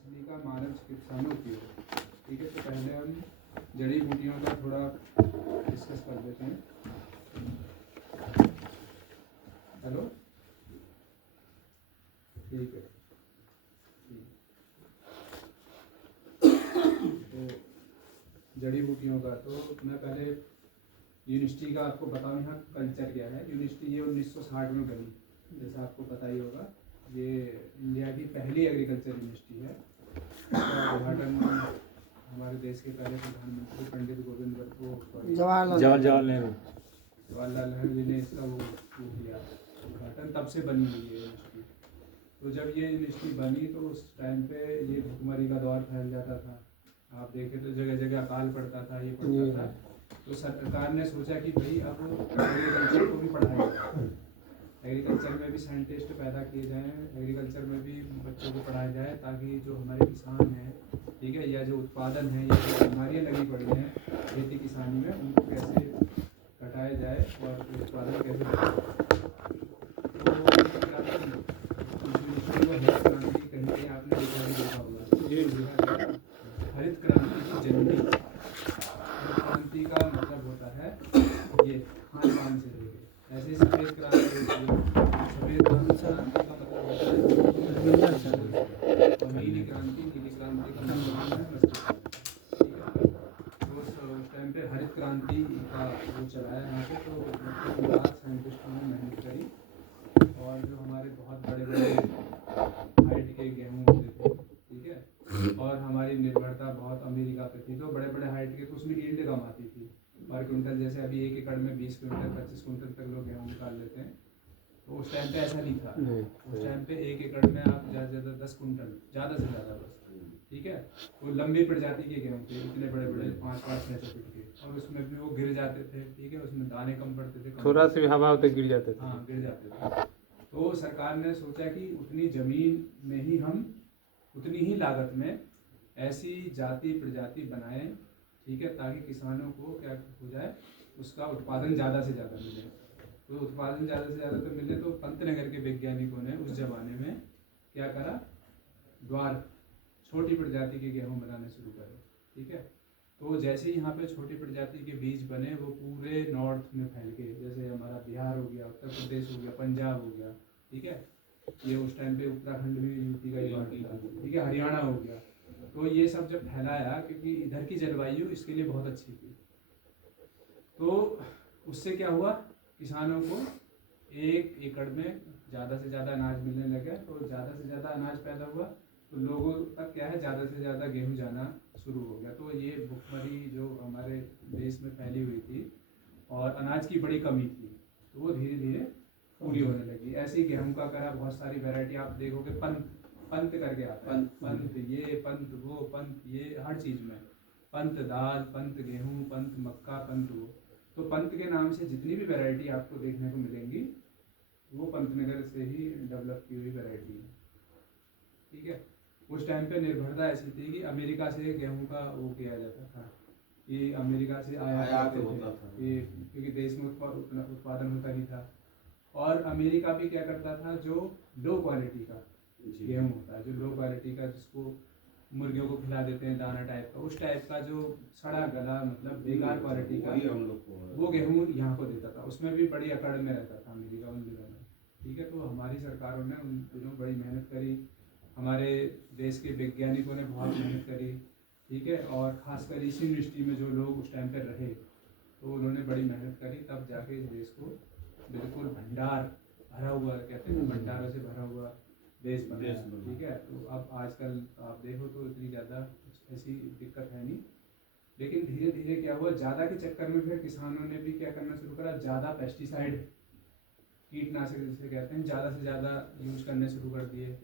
मछली का मानव चिकित्सा में उपयोग। ठीक है, तो पहले हम जड़ी बूटियों का थोड़ा डिस्कस कर लेते हैं। हेलो, ठीक है। तो जड़ी बूटियों का तो मैं पहले यूनिवर्सिटी का आपको बताऊँ यहाँ कल्चर क्या है। यूनिवर्सिटी ये 1960 में बनी, जैसा आपको पता ही होगा। ये इंडिया की पहली एग्रीकल्चर यूनिवर्सिटी है। इसका उद्घाटन हमारे देश के पहले प्रधानमंत्री पंडित गोविंद बल्लभ जवाहरलाल नेहरू जी ने इसका वो किया उद्घाटन, तब से बनी हुई है यूनिवर्सिटी। तो जब ये यूनिवर्सिटी बनी तो उस टाइम पे ये भुखमरी का दौर फैल जाता था। आप देखें तो जगह जगह अकाल पड़ता था, ये पड़ता था। तो सरकार ने सोचा कि भाई अब एग्रीकल्चर को भी पढ़ाया जाए, एग्रीकल्चर में भी साइंटिस्ट पैदा किए जाएँ, एग्रीकल्चर में भी बच्चों को पढ़ाया जाए, ताकि जो हमारे किसान हैं, ठीक है, या जो उत्पादन है या जो बीमारियाँ लगी पड़ी हैं खेती किसानी में, उनको कैसे घटाया जाए और उत्पादन कैसे बढ़ाया जाए। तो हरित क्रांति कहीं कहीं आपने देखा होगा, हरित क्रांति की जननी। हरित क्रांति का मतलब होता है ये खान पान से लेके, ऐसे सफ़ेद क्रांति होती है। सफ़ेद क्रांति का मतलब होता है, और नीली क्रांति का मतलब है मस्तिष्क। ठीक है, तो उस टाइम पे हरित क्रांति का वो चलाया यहाँ पे। तो मतलब लाख साइंटिस्टों ने मेहनत करी, और जो हमारे बहुत बड़े बड़े हाइट के गेहूँ होते थे, ठीक है, और हमारी निर्भरता बहुत अमेरिका पे थी, तो बड़े बड़े हाइट के, तो उसमें यील्ड कम आती थी पर क्विंटल। जैसे अभी 1 एकड़ में 20 क्विंटल 25 क्विंटल तक लोग गेहूँ निकाल लेते हैं, तो उस टाइम पे ऐसा नहीं था। उस टाइम पे 1 एकड़ में आप ज़्यादा से ज़्यादा 10 क्विंटल, ज़्यादा से ज़्यादा बस, ठीक है। वो लंबी प्रजाति के गेहूँ थे, इतने बड़े बड़े 5-5-6 फीट के, और उसमें भी वो गिर जाते थे, ठीक है, उसमें दाने कम पड़ते थे, थोड़ा सी हवा होते गिर जाते थे। हाँ, गिर जाते थे। तो सरकार ने सोचा कि उतनी ज़मीन में ही हम उतनी ही लागत में ऐसी जाति प्रजाति बनाएं, ठीक है, ताकि किसानों को क्या हो जाए, उसका उत्पादन ज़्यादा से ज़्यादा मिले। तो उत्पादन ज़्यादा से ज़्यादा तो मिले, तो पंतनगर के वैज्ञानिकों ने उस ज़माने में क्या करा, द्वार छोटी प्रजाति के गेहूँ बनाने शुरू करे। ठीक है, तो जैसे ही यहाँ पे छोटी प्रजाति के बीज बने, वो पूरे नॉर्थ में फैल गए। जैसे हमारा बिहार हो गया, उत्तर प्रदेश हो गया, पंजाब हो गया, ठीक है, ये उस टाइम पे उत्तराखंड भी यूपी का ही पार्ट था, ठीक है, हरियाणा हो गया। तो ये सब जब फैलाया, क्योंकि इधर की जलवायु इसके लिए बहुत अच्छी थी, तो उससे क्या हुआ, किसानों को 1 एकड़ में ज़्यादा से ज़्यादा अनाज मिलने लगा। तो ज़्यादा से ज़्यादा अनाज पैदा हुआ, तो लोगों तक क्या है, ज़्यादा से ज़्यादा गेहूँ जाना शुरू हो गया। तो ये भुखमरी जो हमारे देश में फैली हुई थी और अनाज की बड़ी कमी थी, तो वो धीरे धीरे पूरी होने लगी। ऐसे ही गेहूँ का करा, बहुत सारी वैरायटी आप देखोगे, पंत करके आता है, पंत ये, पंत वो, पंत ये, हर चीज़ में पंत दाल, पंत गेहूँ, पंत मक्का, पंत वो। तो पंत के नाम से जितनी भी वैरायटी आपको देखने को मिलेंगी, वो पंतनगर से ही डेवलप की हुई वैरायटी है। ठीक है, उस टाइम पे निर्भरता ऐसी थी कि अमेरिका से गेहूं का वो किया जाता था, कि अमेरिका से आयात होता था, क्योंकि देश में उत्पादन होता नहीं था। और अमेरिका भी क्या करता था, जो लो क्वालिटी का गेहूँ होता है, जो लो क्वालिटी का, जिसको मुर्गियों को खिला देते हैं दाना टाइप का, उस टाइप का जो सड़ा गला, मतलब बेकार क्वालिटी का, वो गेहूँ यहाँ को देता था। उसमें भी बड़ी अकड़ में रहता था अमेरिका उन दिनों में। ठीक है, तो हमारी सरकारों ने उन दिनों बड़ी मेहनत करी, हमारे देश के वैज्ञानिकों ने बहुत मेहनत करी, ठीक है, और ख़ासकर इस यूनिवर्सिटी में जो लोग उस टाइम पर रहे, तो उन्होंने बड़ी मेहनत करी, तब जाके इस देश को बिल्कुल भंडार भरा हुआ, कहते हैं भंडारों से भरा हुआ देश बना। ठीक है, तो अब आजकल आप देखो तो इतनी ज़्यादा ऐसी दिक्कत है नहीं, लेकिन धीरे धीरे क्या हुआ, ज़्यादा के चक्कर में फिर किसानों ने भी क्या करना शुरू करा, ज़्यादा पेस्टिसाइड, कीटनाशक जिसे कहते हैं, ज़्यादा से ज़्यादा यूज़ करने शुरू कर दिए,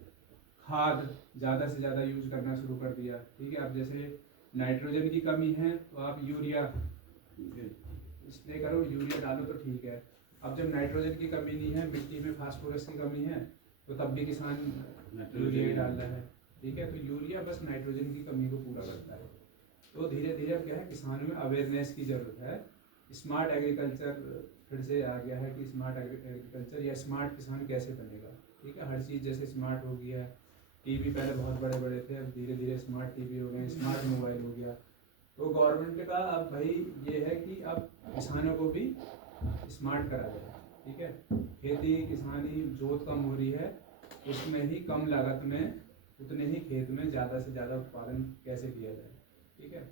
खाद ज़्यादा से ज़्यादा यूज़ करना शुरू कर दिया। ठीक है, अब जैसे नाइट्रोजन की कमी है, तो आप यूरिया स्प्रे करो, यूरिया डालो तो ठीक है। अब जब नाइट्रोजन की कमी नहीं है, मिट्टी में फास्फोरस की कमी है, तो तब भी किसान यूरिया डाल रहा है। ठीक है, तो यूरिया बस नाइट्रोजन की कमी को पूरा करता है। तो धीरे धीरे अब क्या है, किसानों में अवेयरनेस की ज़रूरत है। स्मार्ट एग्रीकल्चर फिर से आ गया है, कि स्मार्ट एग्रीकल्चर या स्मार्ट किसान कैसे बनेगा। ठीक है, हर चीज़ जैसे स्मार्ट हो गया है, टीवी पहले बहुत बड़े बड़े थे, अब धीरे धीरे स्मार्ट टीवी हो गए, स्मार्ट मोबाइल हो गया। तो गवर्नमेंट का अब भाई ये है कि अब किसानों को भी स्मार्ट करा जाए, ठीक है। खेती किसानी जोत कम हो रही है, उसमें ही कम लागत में उतने ही खेत में ज़्यादा से ज़्यादा उत्पादन कैसे किया जाए, ठीक है।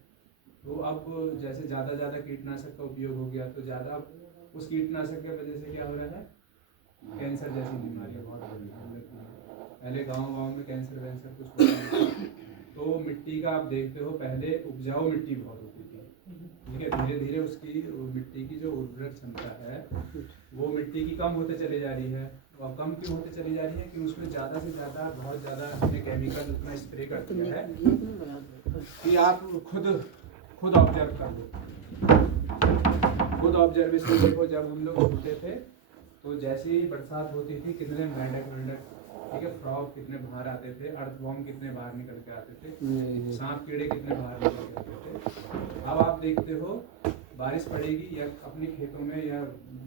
तो अब जैसे ज़्यादा कीटनाशक का उपयोग हो गया, तो ज़्यादा उस कीटनाशक की वजह से क्या हो रहा है, कैंसर जैसी बीमारियाँ बहुत बढ़ रही हैं। पहले गांव में कैंसर वैंसर कुछ होता नहीं था। तो मिट्टी का आप देखते हो, पहले उपजाऊ मिट्टी बहुत होती थी, ठीक है। धीरे धीरे उसकी मिट्टी की जो उर्वरक क्षमता है वो मिट्टी की कम होते चली जा रही है। और कम क्यों होते चली जा रही है कि उसमें ज़्यादा से ज़्यादा बहुत ज़्यादा हमने केमिकल उतना स्प्रे कर दिया है कि आप खुद ऑब्जर्व कर लो, खुद ऑब्जर्वेशन देखो। जब हम लोग छोटे थे तो जैसे ही बरसात होती थी, कितने मेंढक, ठीक है, फ्रॉग कितने बाहर आते थे, अर्थवॉर्म कितने बाहर निकल के आते थे, सांप कीड़े कितने बाहर निकल के आते थे। अब आप देखते हो बारिश पड़ेगी या अपने खेतों में या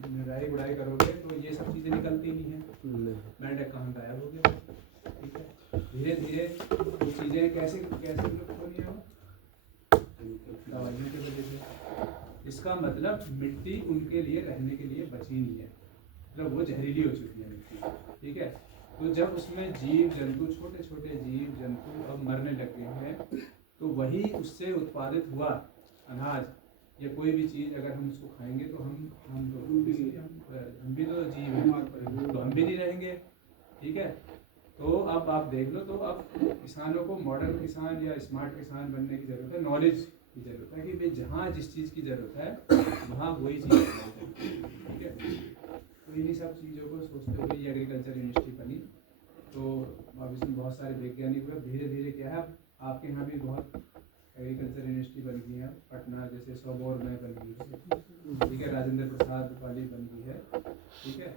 निराई गुड़ाई करोगे तो ये सब चीज़ें निकलती नहीं हैं, मेंढक कहाँ गायब हो गया, ठीक है। धीरे धीरे वो चीज़ें कैसे लुप्त हो रही हैं, दवाइयों की वजह से। इसका मतलब मिट्टी उनके लिए रहने के लिए बची नहीं है, मतलब वो जहरीली हो चुकी है मिट्टी, ठीक है। तो जब उसमें जीव जंतु, छोटे छोटे जीव जंतु अब मरने लग गए हैं, तो वही उससे उत्पादित हुआ अनाज या कोई भी चीज़ अगर हम उसको खाएंगे तो हम भी तो जीव हैं, तो हम भी नहीं रहेंगे, ठीक है। तो अब आप देख लो, तो अब किसानों को मॉडर्न किसान या स्मार्ट किसान बनने की ज़रूरत है, नॉलेज की ज़रूरत है कि भाई जहाँ जिस चीज़ की ज़रूरत है वहाँ वही चीज़ है, ठीक है। तो इन्हीं सब चीज़ों को सोचते हुए ये एग्रीकल्चर यूनिवर्सिटी बनी। तो अब इसमें बहुत सारे वैज्ञानिक हुए। धीरे धीरे क्या है, आपके यहाँ भी बहुत एग्रीकल्चर यूनिवर्सिटी बन गई है, पटना जैसे सोबौर में बन गई है, ठीक है, राजेंद्र प्रसाद वाली बन गई है, ठीक है।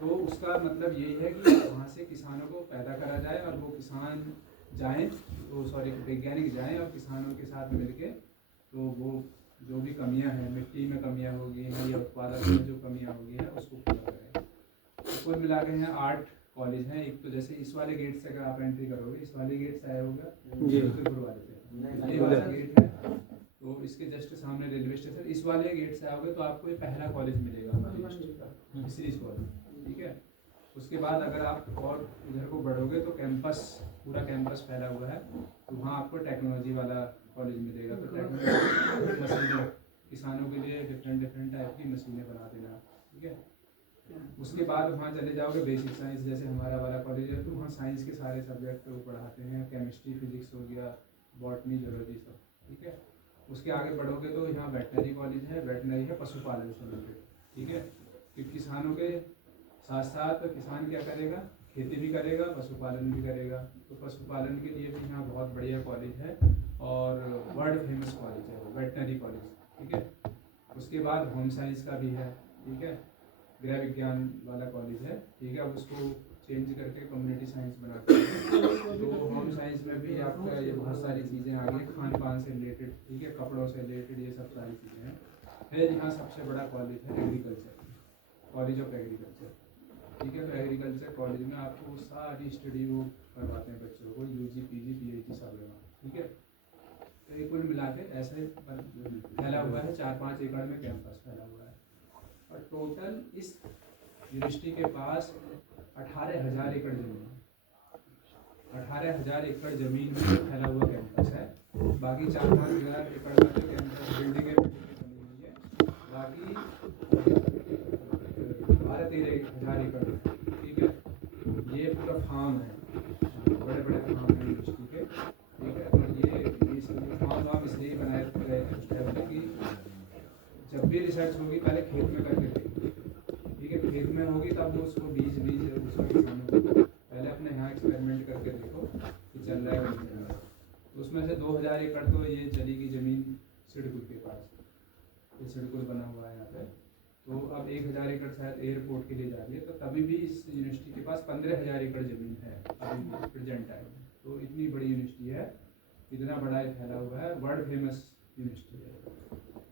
तो उसका मतलब यही है कि वहाँ से किसानों को पैदा करा जाए और वो किसान जाएँ, तो सॉरी वैज्ञानिक जाएँ और किसानों के साथ मिलके तो वो जो भी कमियां हैं, मिट्टी में कमियां होगी हैं या उत्पादन में जो कमियां होगी हैं उसको पूरा करें। तो कुल मिला के यहाँ 8 कॉलेज हैं। एक तो जैसे इस वाले गेट से अगर आप एंट्री करोगे, इस वाले गेट से आया होगा जोधपुर वाले से, ये वाला गेट है, तो इसके जस्ट सामने रेलवे स्टेशन, इस वाले गेट से आओगे तो आपको ये पहला कॉलेज मिलेगा हमारे डिस्ट्रिक्ट का, फिशरीज कॉलेज, ठीक है। उसके बाद अगर आप और इधर को बढ़ोगे तो कैंपस, पूरा कैंपस फैला हुआ है, तो वहाँ आपको टेक्नोलॉजी वाला कॉलेज मिलेगा। तो टेक्नोलॉजी मशीनें, किसानों के लिए डिफरेंट टाइप की मशीनें बना देना, ठीक है। उसके बाद वहाँ चले जाओगे बेसिक साइंस, जैसे हमारा वाला कॉलेज है, तो वहाँ साइंस के सारे सब्जेक्ट वो पढ़ाते हैं, केमिस्ट्री फिजिक्स हो गया, बॉटनी जूलॉजी सब, ठीक है। उसके आगे बढ़ोगे तो यहाँ वेटनरी कॉलेज है, वेटनरी है पशुपालन से रिलेटेड, ठीक है। कि किसानों के साथ साथ किसान क्या करेगा, खेती भी करेगा, पशुपालन भी करेगा। तो पशुपालन के लिए भी यहाँ बहुत बढ़िया कॉलेज है और वर्ल्ड फेमस कॉलेज है वो, वेटनरी कॉलेज, ठीक है। उसके बाद होम साइंस का भी है, ठीक है, गृह विज्ञान वाला कॉलेज है, ठीक है। अब उसको चेंज करके कम्युनिटी साइंस बनाते हैं। तो होम साइंस में भी आपका ये बहुत सारी चीज़ें आ गई, खान पान से रिलेटेड, ठीक है, कपड़ों से रिलेटेड, ये सब सारी चीज़ें हैं। फिर यहाँ सबसे बड़ा कॉलेज है एग्रीकल्चर, कॉलेज ऑफ एग्रीकल्चर, ठीक है। तो एग्रीकल्चर कॉलेज में आपको सारी स्टडी वो करवाते हैं बच्चों को, यूजी पीजी पीएचडी सब लेना, ठीक है। तो ये कुल मिला के ऐसे फैला हुआ है, 4-5 एकड़ में कैंपस फैला हुआ है। और टोटल इस यूनिवर्सिटी के पास 18,000 एकड़ जमीन है, 18,000 एकड़ जमीन में फैला हुआ कैंपस है। बाकी 4-5 हज़ार एकड़ का जो कैंपस बिल्डिंगें बनी हुई है, बाकी 12-13 हज़ार एकड़ है, ठीक है। ये पूरा फार्म है, बड़े बड़े फार्म है यूनिवर्सिटी के, ठीक है। और ये फार्म इसलिए बनाए गए थे उस टाइम में कि जब भी रिसर्च होगी पहले खेत में करके देखी, ठीक है। खेत में होगी तब वो उसको बीज उसका किसानों को पहले अपने यहाँ एक्सपेरिमेंट करके देखो कि चल रहा है नहीं चल रहा है। तो उसमें से 2,000 एकड़ तो ये चली गई ज़मीन सिडकुल के पास, ये सिडकुल बना हुआ है यहाँ पे। तो अब 1,000 एकड़ शायद एयरपोर्ट के लिए जा रही है। तो तभी भी इस यूनिवर्सिटी के पास 15,000 एकड़ ज़मीन है अभी भी प्रेजेंट टाइम में। तो इतनी बड़ी यूनिवर्सिटी है, इतना बड़ा ये फैला हुआ है, वर्ल्ड फेमस यूनिवर्सिटी है,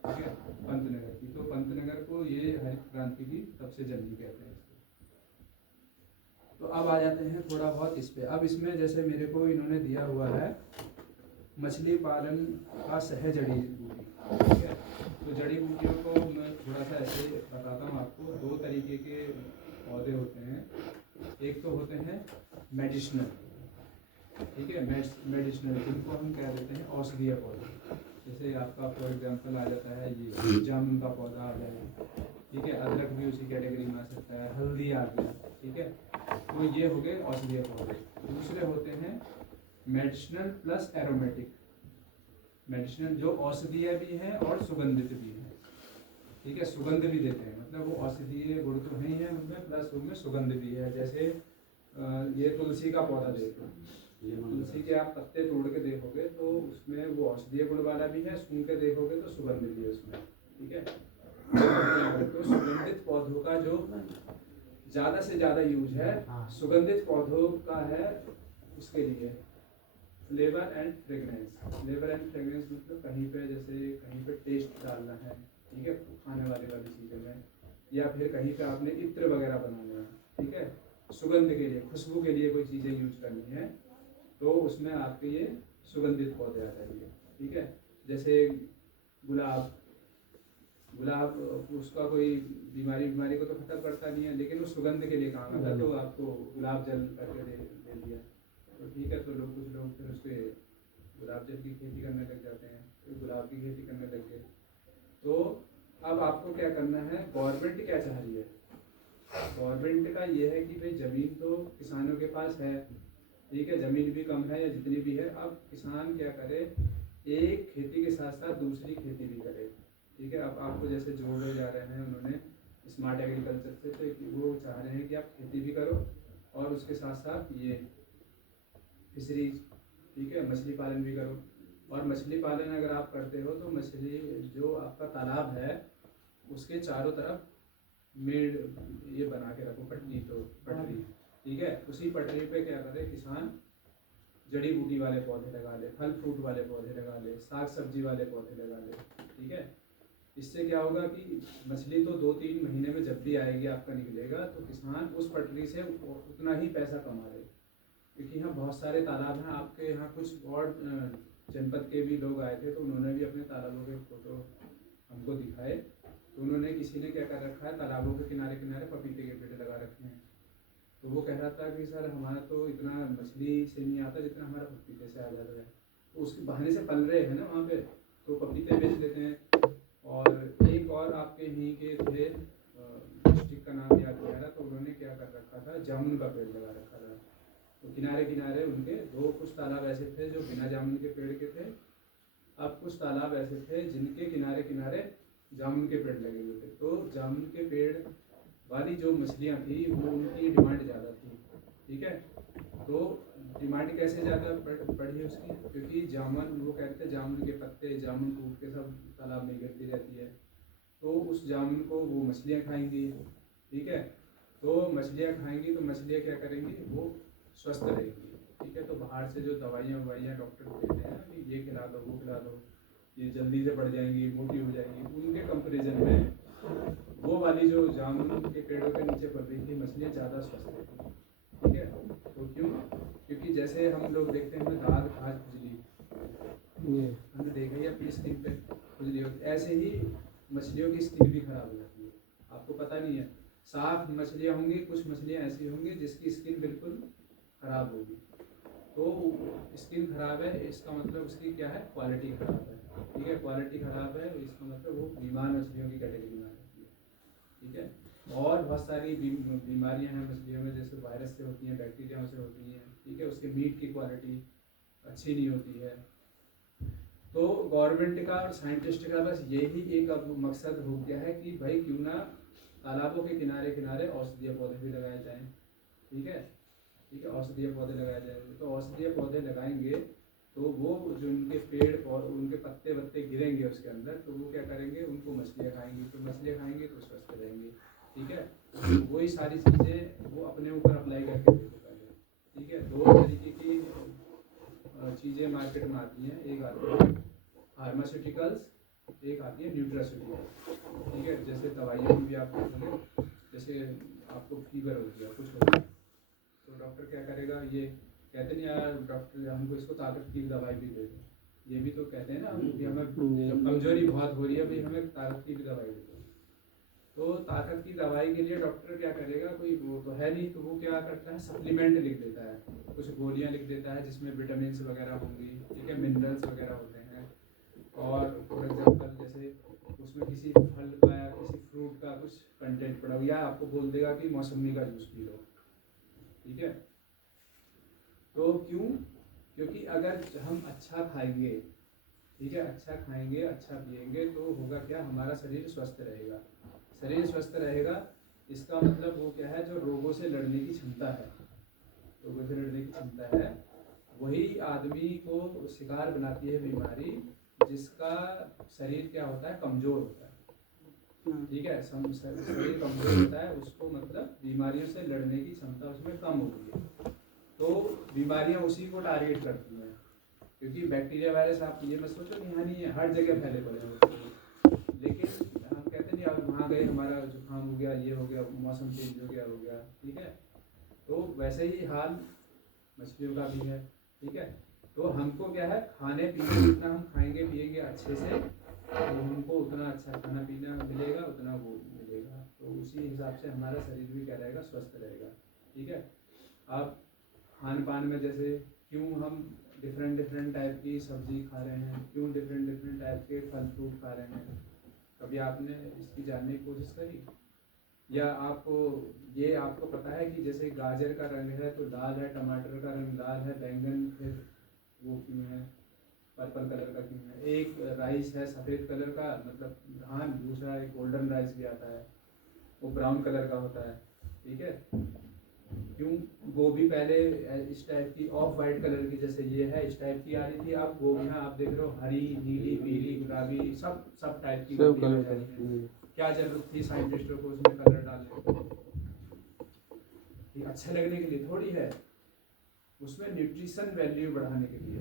ठीक है, पंतनगर की। तो पंतनगर को ये हरित क्रांति की सबसे जल्दी कहते हैं इसको। तो अब आ जाते हैं थोड़ा बहुत इस पे। अब इसमें जैसे मेरे को इन्होंने दिया हुआ है मछली पालन का सहज जड़ी बूटी, ठीक है। तो जड़ी बूटियों को मैं थोड़ा सा ऐसे बताता हूँ आपको। दो तरीके के पौधे होते हैं। एक तो होते हैं मेडिसिनल, ठीक है, मेडिसिनल, जिनको हम कह देते हैं औषधीय पौधे। जैसे आपका फॉर एग्जांपल आ जाता है ये जामुन का पौधा आ जाए, ठीक है, अदरक भी उसी कैटेगरी में आ सकता है, हल्दी आ गया, ठीक है। तो ये हो गए औषधीय पौधे। दूसरे होते हैं मेडिसिनल प्लस एरोमेटिक। मेडिसिनल जो औषधीय भी हैं और सुगंधित भी हैं, ठीक है, सुगंध भी देते हैं, मतलब वो औषधीय गुण तो नहीं है उनमें, प्लस उनमें सुगंध भी है। जैसे ये तुलसी का पौधा देखो, तुलसी के आप पत्ते तोड़ के देखोगे तो उसमें वो औषधीय गुण वाला भी है, सूंघ के देखोगे तो सुगंध भी है उसमें, ठीक है। तो सुगंधित पौधों का जो ज़्यादा से ज़्यादा यूज है सुगंधित पौधों का है, उसके लिए flavour and fragrance. Flavour and fragrance मतलब कहीं पे जैसे कहीं पे टेस्ट डालना है, ठीक है, खाने वाली चीज़ों में, या फिर कहीं पे आपने इत्र वगैरह बनाना है, ठीक है, सुगंध के लिए, खुशबू के लिए कोई चीज़ें यूज करनी है, तो उसमें आपके ये सुगंधित पौधे आ जाएंगे, ठीक है। जैसे गुलाब, गुलाब उसका कोई बीमारी को तो खत्म करता नहीं है, लेकिन वो सुगंध के लिए काम आता है, तो आपको गुलाब जल करके दे दिया, तो ठीक है। तो कुछ लोग फिर उसके गुलाब जल की खेती करने लग जाते हैं, फिर गुलाब की खेती करने लग गए। तो अब आपको क्या करना है, गवर्नमेंट क्या चाह रही है, गवर्नमेंट का ये है कि भाई ज़मीन तो किसानों के पास है, ठीक है, ज़मीन भी कम है या जितनी भी है, अब किसान क्या करे, एक खेती के साथ साथ दूसरी खेती भी करे, ठीक है। अब आपको जैसे जोड़े जा रहे हैं उन्होंने स्मार्ट एग्रीकल्चर से, तो वो चाह रहे हैं कि आप खेती भी करो और उसके साथ साथ ये फिशरीज, ठीक है, मछली पालन भी करो। और मछली पालन अगर आप करते हो तो मछली जो आपका तालाब है उसके चारों तरफ मेड ये बना के रखो पटरी, तो पटरी, ठीक है, उसी पटरी पे क्या करे किसान, जड़ी बूटी वाले पौधे लगा ले, फल फ्रूट वाले पौधे लगा ले, साग सब्जी वाले पौधे लगा ले, ठीक है। इससे क्या होगा कि मछली तो 2-3 महीने में जब भी आएगी आपका निकलेगा, तो किसान उस पटरी से उतना ही पैसा कमा ले, क्योंकि यहाँ बहुत सारे तालाब हैं। आपके यहाँ कुछ और जनपद के भी लोग आए थे, तो उन्होंने भी अपने तालाबों के फोटो हमको दिखाए, तो उन्होंने किसी ने क्या कर रखा है, तालाबों के किनारे किनारे पपीते के पेड़ लगा रखे हैं। तो वो कह रहा था कि सर हमारा तो इतना मछली से नहीं आता जितना हमारा पपीते से आ जाता है, तो उसके बहाने से पल रहे हैं ना वहाँ पे, तो पपीते बेच लेते हैं। और एक और आपके यहीं के थे, डिस्ट्रिक्ट का नाम याद नहीं आ रहा, तो उन्होंने क्या कर रखा था, जामुन का पेड़ लगा रखा था। तो किनारे किनारे उनके कुछ तालाब ऐसे थे जो बिना जामुन के पेड़ के थे, अब कुछ तालाब ऐसे थे जिनके किनारे किनारे जामुन के पेड़ लगे हुए थे। तो जामुन के पेड़ वाली जो मछलियाँ थी वो उनकी डिमांड ज़्यादा थी, ठीक है। तो डिमांड कैसे ज़्यादा बढ़ी उसकी, क्योंकि जामुन, वो कहते हैं जामुन के पत्ते, जामुन टूट के सब तालाब में गिरती रहती है, तो उस जामुन को वो मछलियाँ खाएंगी, ठीक है। तो मछलियाँ खाएंगी तो मछलियाँ क्या करेंगी, वो स्वस्थ रहेंगी, ठीक है। तो बाहर से जो दवाइयाँ डॉक्टर देते हैं कि ये खिला दो वो खिला दो, ये जल्दी से बढ़ जाएंगी, मोटी हो जाएंगी, उनके कंपेरिजन में वो वाली जो जामुन के पेड़ों के नीचे पड़ रही थी मछलियाँ ज़्यादा स्वस्थ रहती, ठीक है। तो क्यों, क्योंकि जैसे हम लोग देखते हैं दाल आज खुजली, हमने देखा ही अपनी स्किन पे खुजली होती, ऐसे ही मछलियों की स्किन भी खराब हो जाती है, आपको पता नहीं है। साफ मछलियाँ होंगी, कुछ मछलियाँ ऐसी होंगी जिसकी स्किन बिल्कुल खराब होगी, तो स्किन खराब है इसका मतलब उसकी क्या है, क्वालिटी खराब है, ठीक है, क्वालिटी खराब है इसका मतलब वो बीमार मछलियों की कैटेगरी में आ जाती है, ठीक है। और बहुत सारी बीमारियां हैं मछलियों में, जैसे वायरस से होती हैं, बैक्टीरिया से होती हैं, ठीक है, उसके मीट की क्वालिटी अच्छी नहीं होती है। तो गवर्नमेंट का और साइंटिस्ट का बस यही एक अब मकसद हो गया है कि भाई क्यों ना तालाबों के किनारे किनारे औषधीय पौधे भी लगाए जाएं, ठीक है, ठीक है, औषधीय पौधे लगाए जाएंगे। तो औषधीय पौधे लगाएंगे तो वो जो उनके पेड़ और उनके पत्ते वत्ते गिरेंगे उसके अंदर, तो वो क्या करेंगे, उनको मछलियाँ खाएंगी, तो मछलियाँ खाएंगी तो स्वस्थ रहेंगे, ठीक है। तो वही सारी चीज़ें वो अपने ऊपर अप्लाई करके देखो पहले, ठीक है। 2 तरीके की चीज़ें मार्केट में आती हैं, एक आती है फार्मास्यूटिकल्स, एक आती है न्यूट्रास्यूटिकल्स, ठीक है। जैसे दवाइयों में भी आप देखोगे, जैसे आपको फीवर हो गया, कुछ हो गया, तो डॉक्टर क्या करेगा, ये कहते नहीं यार डॉक्टर हमको इसको ताकत की दवाई भी दे दो, ये भी तो कहते हैं ना कि हमें जब कमजोरी बहुत हो रही है भाई हमें ताकत की भी दवाई दे दो। तो ताकत की दवाई के लिए डॉक्टर क्या करेगा, कोई वो तो है नहीं, तो वो क्या करता है सप्लीमेंट लिख देता है, कुछ गोलियां लिख देता है जिसमें विटामिन वगैरह होंगी, ठीक है, मिनरल्स वगैरह होते हैं। और फॉर एग्जांपल जैसे उसमें किसी फल का या किसी फ्रूट का कुछ कंटेंट पड़ा हो, या आपको बोल देगा कि मौसमी का जूस पी लो, ठीक है। तो क्यों, क्योंकि अगर हम अच्छा खाएंगे, ठीक है, अच्छा खाएंगे अच्छा पिएंगे तो होगा क्या, हमारा शरीर स्वस्थ रहेगा। शरीर स्वस्थ रहेगा इसका मतलब वो क्या है, जो रोगों से लड़ने की क्षमता है, रोगों से लड़ने की क्षमता है, वही आदमी को शिकार बनाती है बीमारी जिसका शरीर क्या होता है, कमजोर होता है, ठीक है। शरीर कमजोर होता है उसको मतलब बीमारियों से लड़ने की क्षमता उसमें कम होती है, तो बीमारियां उसी को टारगेट करती हैं। क्योंकि बैक्टीरिया वायरस आप ये मत सोचो कि यहाँ नहीं है, हर जगह फैले पड़े हैं, लेकिन हम कहते नहीं अब वहाँ गए हमारा जुकाम हो गया, ये हो गया, मौसम चेंज हो गया, ठीक है। तो वैसे ही हाल मछलियों का भी है, ठीक है। तो हमको क्या है, खाने पीने जितना हम खाएंगे पिएंगे अच्छे से तो हमको उतना अच्छा खाना पीना मिलेगा, उतना वो मिलेगा, तो उसी हिसाब से हमारा शरीर भी क्या रहेगा, स्वस्थ रहेगा, ठीक है। अब खान पान में जैसे क्यों हम डिफरेंट टाइप की सब्जी खा रहे हैं, क्यों डिफरेंट टाइप के फल फ्रूट खा रहे हैं, कभी आपने इसकी जानने की कोशिश करी? या आपको ये आपको पता है कि जैसे गाजर का रंग है तो लाल है, टमाटर का रंग लाल है, बैंगन फिर वो क्यों है, पर्पल कलर का क्यों है, एक राइस है सफ़ेद कलर का मतलब धान, दूसरा एक गोल्डन राइस भी आता है वो ब्राउन कलर का होता है, ठीक है। क्यों गोभी पहले इस टाइप की ऑफ वाइट कलर की जैसे ये है इस टाइप की आ रही थी, अब गोभियाँ आप देख रहे हो हरी नीली पीली गुलाबी सब टाइप की सब गोभियाँ आ कलर जा रही हैं। क्या जरूरत थी साइंटिस्टों को उसमें कलर डालने, ये अच्छा लगने के लिए थोड़ी है, उसमें न्यूट्रिशन वैल्यू बढ़ाने के लिए,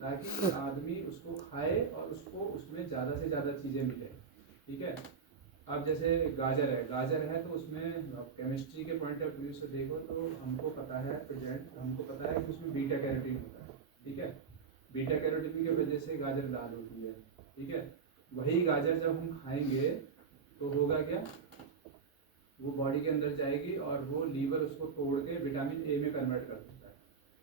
ताकि आदमी उसको खाए और उसको उसमें ज़्यादा से ज़्यादा चीज़ें मिले, ठीक है। अब जैसे गाजर है तो उसमें केमिस्ट्री के पॉइंट ऑफ व्यू से देखो तो हमको पता है हमको पता है कि उसमें बीटा कैरोटीन होता है, ठीक है। बीटा कैरोटीन की वजह से गाजर लाल होती है, ठीक है। वही गाजर जब हम खाएंगे तो होगा क्या, वो बॉडी के अंदर जाएगी और वो लीवर उसको तोड़ के विटामिन ए में कन्वर्ट कर देता है,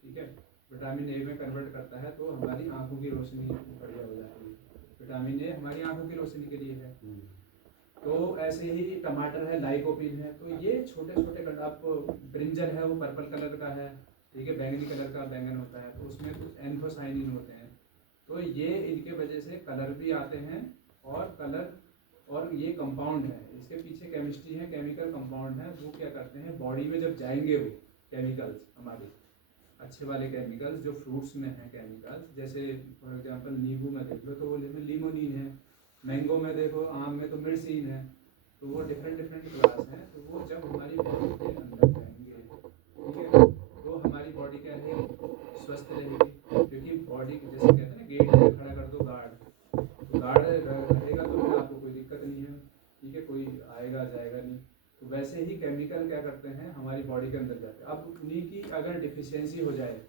ठीक है। विटामिन ए में कन्वर्ट करता है तो हमारी आंखों की रोशनी बढ़िया हो जाती है, विटामिन ए हमारी आंखों की रोशनी के लिए है। तो ऐसे ही टमाटर है, लाइकोपीन है, तो ये छोटे छोटे आप ब्रिंजल है वो पर्पल कलर का है, ठीक है, बैंगनी कलर का बैंगन होता है तो उसमें कुछ एंथोसाइनिन होते हैं, तो ये इनके वजह से कलर भी आते हैं और कलर और ये कंपाउंड है, इसके पीछे केमिस्ट्री है, केमिकल कंपाउंड है, वो क्या करते हैं बॉडी में जब जाएंगे वो केमिकल्स हमारे अच्छे वाले केमिकल्स जो फ्रूट्स में हैं केमिकल्स, जैसे फॉर एग्जांपल नींबू में देख लो तो वो लिमोनिन है, मैंगो में देखो, आम में तो मिर्सीन है, तो वो डिफरेंट क्लास हैं, तो वो जब हमारी बॉडी के अंदर जाएंगे, ठीक है, तो हमारी बॉडी क्या रहेगी, स्वस्थ रहेगी। क्योंकि बॉडी जैसे कहते हैं ना गेट पे खड़ा कर दो गार्ड, तो गार्ड रहेगा तो फिर आपको कोई दिक्कत नहीं है, ठीक है, कोई आएगा जाएगा नहीं। तो वैसे ही केमिकल क्या करते हैं हमारी बॉडी के अंदर जाते हैं, अब उन्हीं की अगर डिफिशियंसी हो जाए,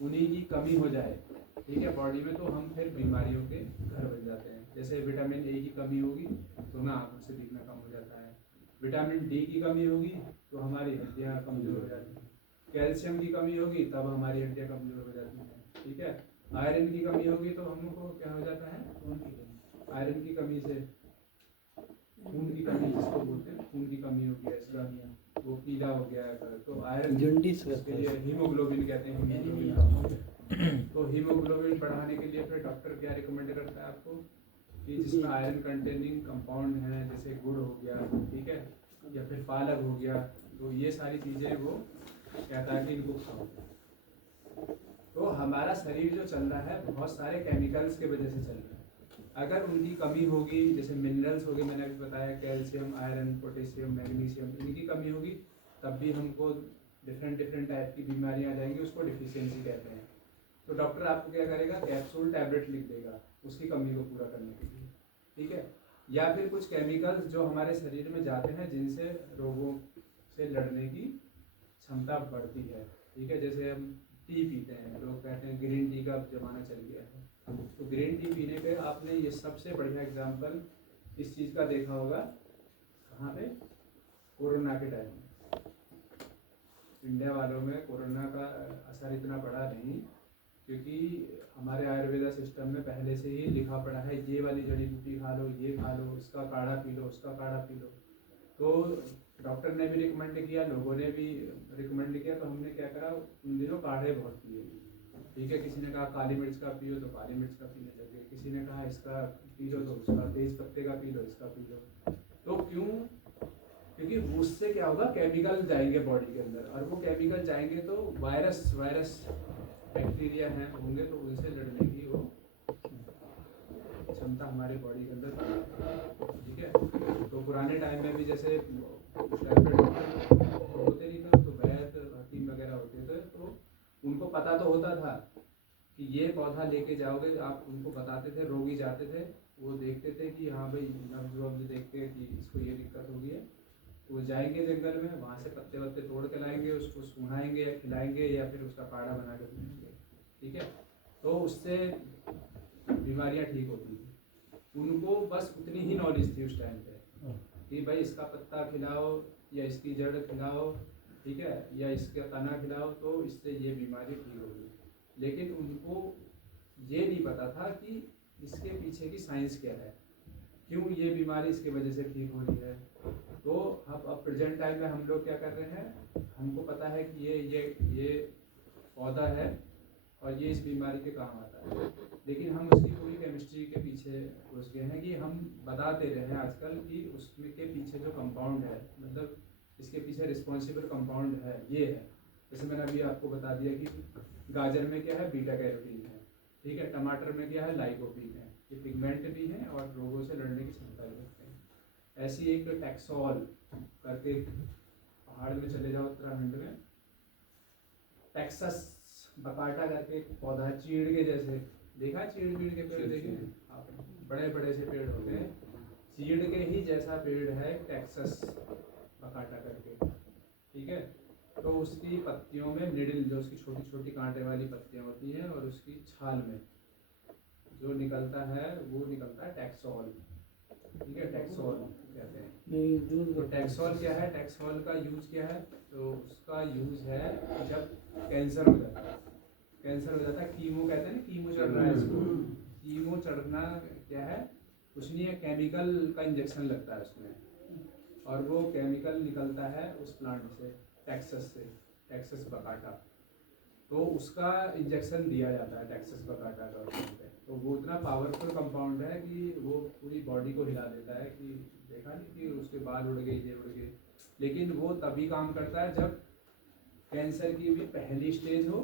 उन्हीं की कमी हो जाए, ठीक है, बॉडी में, तो हम फिर बीमारियों के घर बन जाते हैं। जैसे विटामिन ए की कमी होगी तो ना आँखों से दिखना कम हो जाता है, विटामिन डी की कमी होगी तो हमारी हड्डियाँ कमज़ोर हो जाती हैं, कैल्शियम की कमी होगी तब हमारी हड्डियाँ कमज़ोर हो जाती हैं, ठीक है। आयरन की कमी होगी तो हमको क्या हो जाता है, आयरन की कमी से खून की कमी जिसको बोलते हैं, खून की कमी हो गया इसका, वो पीला हो गया है, तो आयरन इसके लिए हीमोग्लोबिन कहते हैं, हीमोग्लोबिन कम हो गया। तो हीमोग्लोबिन बढ़ाने के लिए फिर डॉक्टर क्या रिकमेंड करता है आपको कि जिसमें आयरन कंटेनिंग कंपाउंड है, जैसे गुड़ हो गया, ठीक है, या फिर पालक हो गया, तो ये सारी चीज़ें वो कहता है कि इनको खाओ। तो हमारा शरीर जो चल रहा है बहुत सारे केमिकल्स के वजह से चल रहा है, अगर उनकी कमी होगी, जैसे मिनरल्स हो गए, मैंने अभी बताया कैल्शियम, आयरन, पोटेशियम, मैग्नीशियम, इनकी कमी होगी तब भी हमको डिफरेंट टाइप की बीमारियां आ जाएंगी, उसको डिफिशियंसी कहते हैं। तो डॉक्टर आपको क्या करेगा, कैप्सूल टैबलेट लिख देगा उसकी कमी को पूरा करने के लिए, ठीक है। या फिर कुछ केमिकल्स जो हमारे शरीर में जाते हैं जिनसे रोगों से लड़ने की क्षमता बढ़ती है, ठीक है, जैसे हम टी पीते हैं, लोग कहते हैं ग्रीन टी का ज़माना चल गया है, तो ग्रीन टी पीने पे आपने ये सबसे बढ़िया एग्जाम्पल इस चीज़ का देखा होगा कहाँ पे, कोरोना के टाइम में। इंडिया वालों में कोरोना का असर इतना पड़ा नहीं, क्योंकि हमारे आयुर्वेदा सिस्टम में पहले से ही लिखा पड़ा है ये वाली जड़ी बूटी खा लो, ये खा लो, इसका काढ़ा पी लो, उसका काढ़ा पी लो। तो डॉक्टर ने भी रिकमेंड किया, लोगों ने भी रिकमेंड किया, तो हमने क्या करा, उन दिनों काढ़े बहुत पिए। ठीक है, किसी ने कहा काली मिर्च का पियो तो काली मिर्च का पीने लगे, किसी ने कहा इसका पी लो तो उसका, तेज पत्ते का पी लो, इसका पी लो। तो क्यों? क्योंकि उससे क्या होगा, केमिकल जाएंगे बॉडी के अंदर, और वो केमिकल जाएंगे तो वायरस बैक्टीरिया हैं होंगे, तो उनसे लड़ने की वो क्षमता हमारे बॉडी के अंदर बढ़ेगी। ठीक है, तो पुराने टाइम में भी जैसे उस टाइम पे डॉक्टर तो होते नहीं थे, तो वैद्य हकीम वगैरह होते थे, तो उनको पता तो होता था कि ये पौधा लेके जाओगे, आप उनको बताते थे, रोगी जाते थे, वो देखते थे कि हाँ भाई नब्ज वब्ज देख के कि इसको ये दिक्कत हो गई है, वो जाएंगे जंगल में, वहाँ से पत्ते वत्ते तोड़ के लाएंगे, उसको सुनाएंगे या खिलाएंगे या फिर उसका काढ़ा बना कर पिएंगे। ठीक है, तो उससे बीमारियाँ ठीक होती थी। उनको बस उतनी ही नॉलेज थी उस टाइम पे कि भाई इसका पत्ता खिलाओ या इसकी जड़ खिलाओ, ठीक है, या इसका तना खिलाओ तो इससे ये बीमारी ठीक होगी। लेकिन उनको ये नहीं पता था कि इसके पीछे की साइंस क्या है, क्यों ये बीमारी इसके वजह से ठीक हो रही है। तो अब प्रेजेंट टाइम में हम लोग क्या कर रहे हैं, हमको पता है कि ये पौधा है और ये इस बीमारी के काम आता है, लेकिन हम उसकी पूरी केमिस्ट्री के पीछे घुस गए हैं कि हम बता दे रहे हैं आजकल कि उसमें के पीछे जो कंपाउंड है, मतलब इसके पीछे रिस्पॉन्सिबल कंपाउंड है ये है। जैसे मैंने अभी आपको बता दिया कि गाजर में क्या है, बीटा कैरोटीन है, ठीक है, टमाटर में क्या है, लाइकोपीन है, ये पिगमेंट भी हैं और रोगों से लड़ने की क्षमता भी रखते हैं। ऐसी एक टैक्सोल करके पहाड़ में चले जाओ उत्तराखंड में, टेक्सास बकाटा करके एक पौधा, चीड़ के जैसे, देखा चीड़ के पेड़ देखे आप, बड़े बड़े से पेड़ होते हैं, चीड़ के ही जैसा पेड़ है टेक्सास बकाटा करके। ठीक है, तो उसकी पत्तियों में निडिल, जो उसकी छोटी छोटी कांटे वाली पत्तियां होती हैं, और उसकी छाल में जो निकलता है वो निकलता है टैक्सोल। ठीक है, टैक्सोल कहते हैं। तो टैक्सोल क्या है, टैक्सोल का यूज क्या है, तो उसका यूज है जब कैंसर हो जाता है, कीमो कहते हैं ना, कीमो चढ़ रहा है इसको, कीमो चढ़ना क्या है, कुछ नहीं है, केमिकल का इंजेक्शन लगता है उसमें, और वो केमिकल निकलता है उस प्लांट से, टेक्सास बकाटा, तो उसका इंजेक्शन दिया जाता है टेक्सास बकाटा का उसमें। तो वो इतना पावरफुल कंपाउंड है कि वो पूरी बॉडी को हिला देता है, कि देखा नहीं कि उसके बाल उड़ गए, ये उड़ गए, लेकिन वो तभी काम करता है जब कैंसर की भी पहली स्टेज हो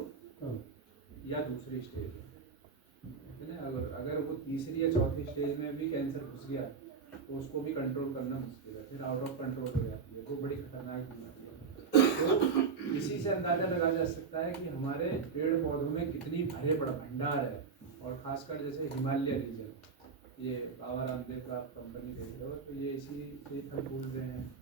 या दूसरी स्टेज हो। अगर वो तीसरी या चौथी स्टेज में भी कैंसर घुस गया तो उसको भी कंट्रोल करना मुश्किल है, फिर आउट ऑफ कंट्रोल हो जाती है, वो बड़ी खतरनाक बीमारी है। तो इसी से अंदाज़ा लगाया जा सकता है कि हमारे पेड़ पौधों में कितनी भरे बड़ा भंडार है, और खासकर जैसे हिमालय रीजन, ये बाबा रामदेव का कंपनी देख लो, तो ये इसी से फल फूल रहे हैं,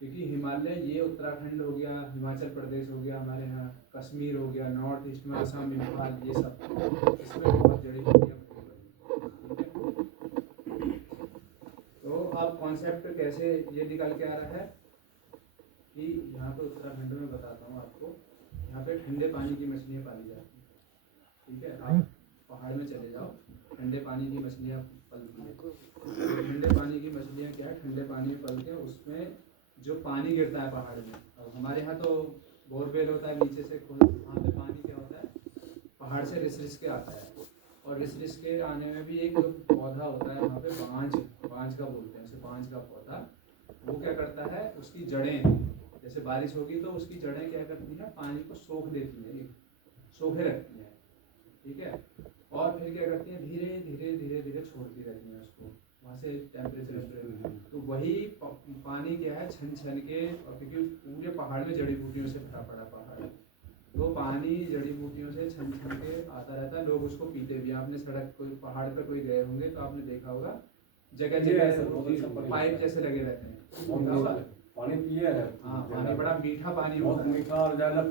क्योंकि हिमालय ये उत्तराखंड हो गया, हिमाचल प्रदेश हो गया, हमारे यहाँ कश्मीर हो गया, नॉर्थ ईस्ट में असम, इम्फाल, ये सब, इसमें बहुत जड़ी बूटियाँ ठीक है। तो अब कॉन्सेप्ट कैसे ये निकल के आ रहा है कि यहाँ पे उत्तराखंड में बताता हूँ आपको, यहाँ पे ठंडे पानी की मछलियाँ पाली जाती हैं। ठीक है, आप पहाड़ में चले जाओ, ठंडे पानी की मछलियाँ पलती हैं। तो ठंडे पानी की मछलियाँ क्या है, ठंडे पानी में पलते हैं, उसमें जो पानी गिरता है पहाड़ में, अब हमारे यहाँ तो बोरवेल होता है नीचे से, वहाँ पे पानी क्या होता है, पहाड़ से रिस के आता है, और रिस के आने में भी एक पौधा होता है वहाँ पे, बांज का बोलते हैं उसे, बांज का पौधा, वो क्या करता है, उसकी जड़ें, जैसे बारिश होगी तो उसकी जड़ें क्या करती हैं, पानी को सोख लेती हैं, सोखे रखती हैं। ठीक है, और फिर क्या करती हैं, धीरे धीरे धीरे धीरे छोड़ती रहती हैं उसको, वहाँ से टेम्परेचर, तो वही पानी क्या है, छन छन के, और क्योंकि पूरे पहाड़ में जड़ी बूटियों से भरा पड़ा पहाड़, तो पानी जड़ी बूटियों से छन छन के आता रहता है, लोग उसको पीते भी। आपने सड़क कोई पहाड़ पर कोई गए होंगे तो आपने देखा होगा, जगह जगह पाइप जैसे लगे रहते हैं, पानी पिए है। हाँ पानी बड़ा मीठा पानी बहुत होता है। मीठा और ज्यादा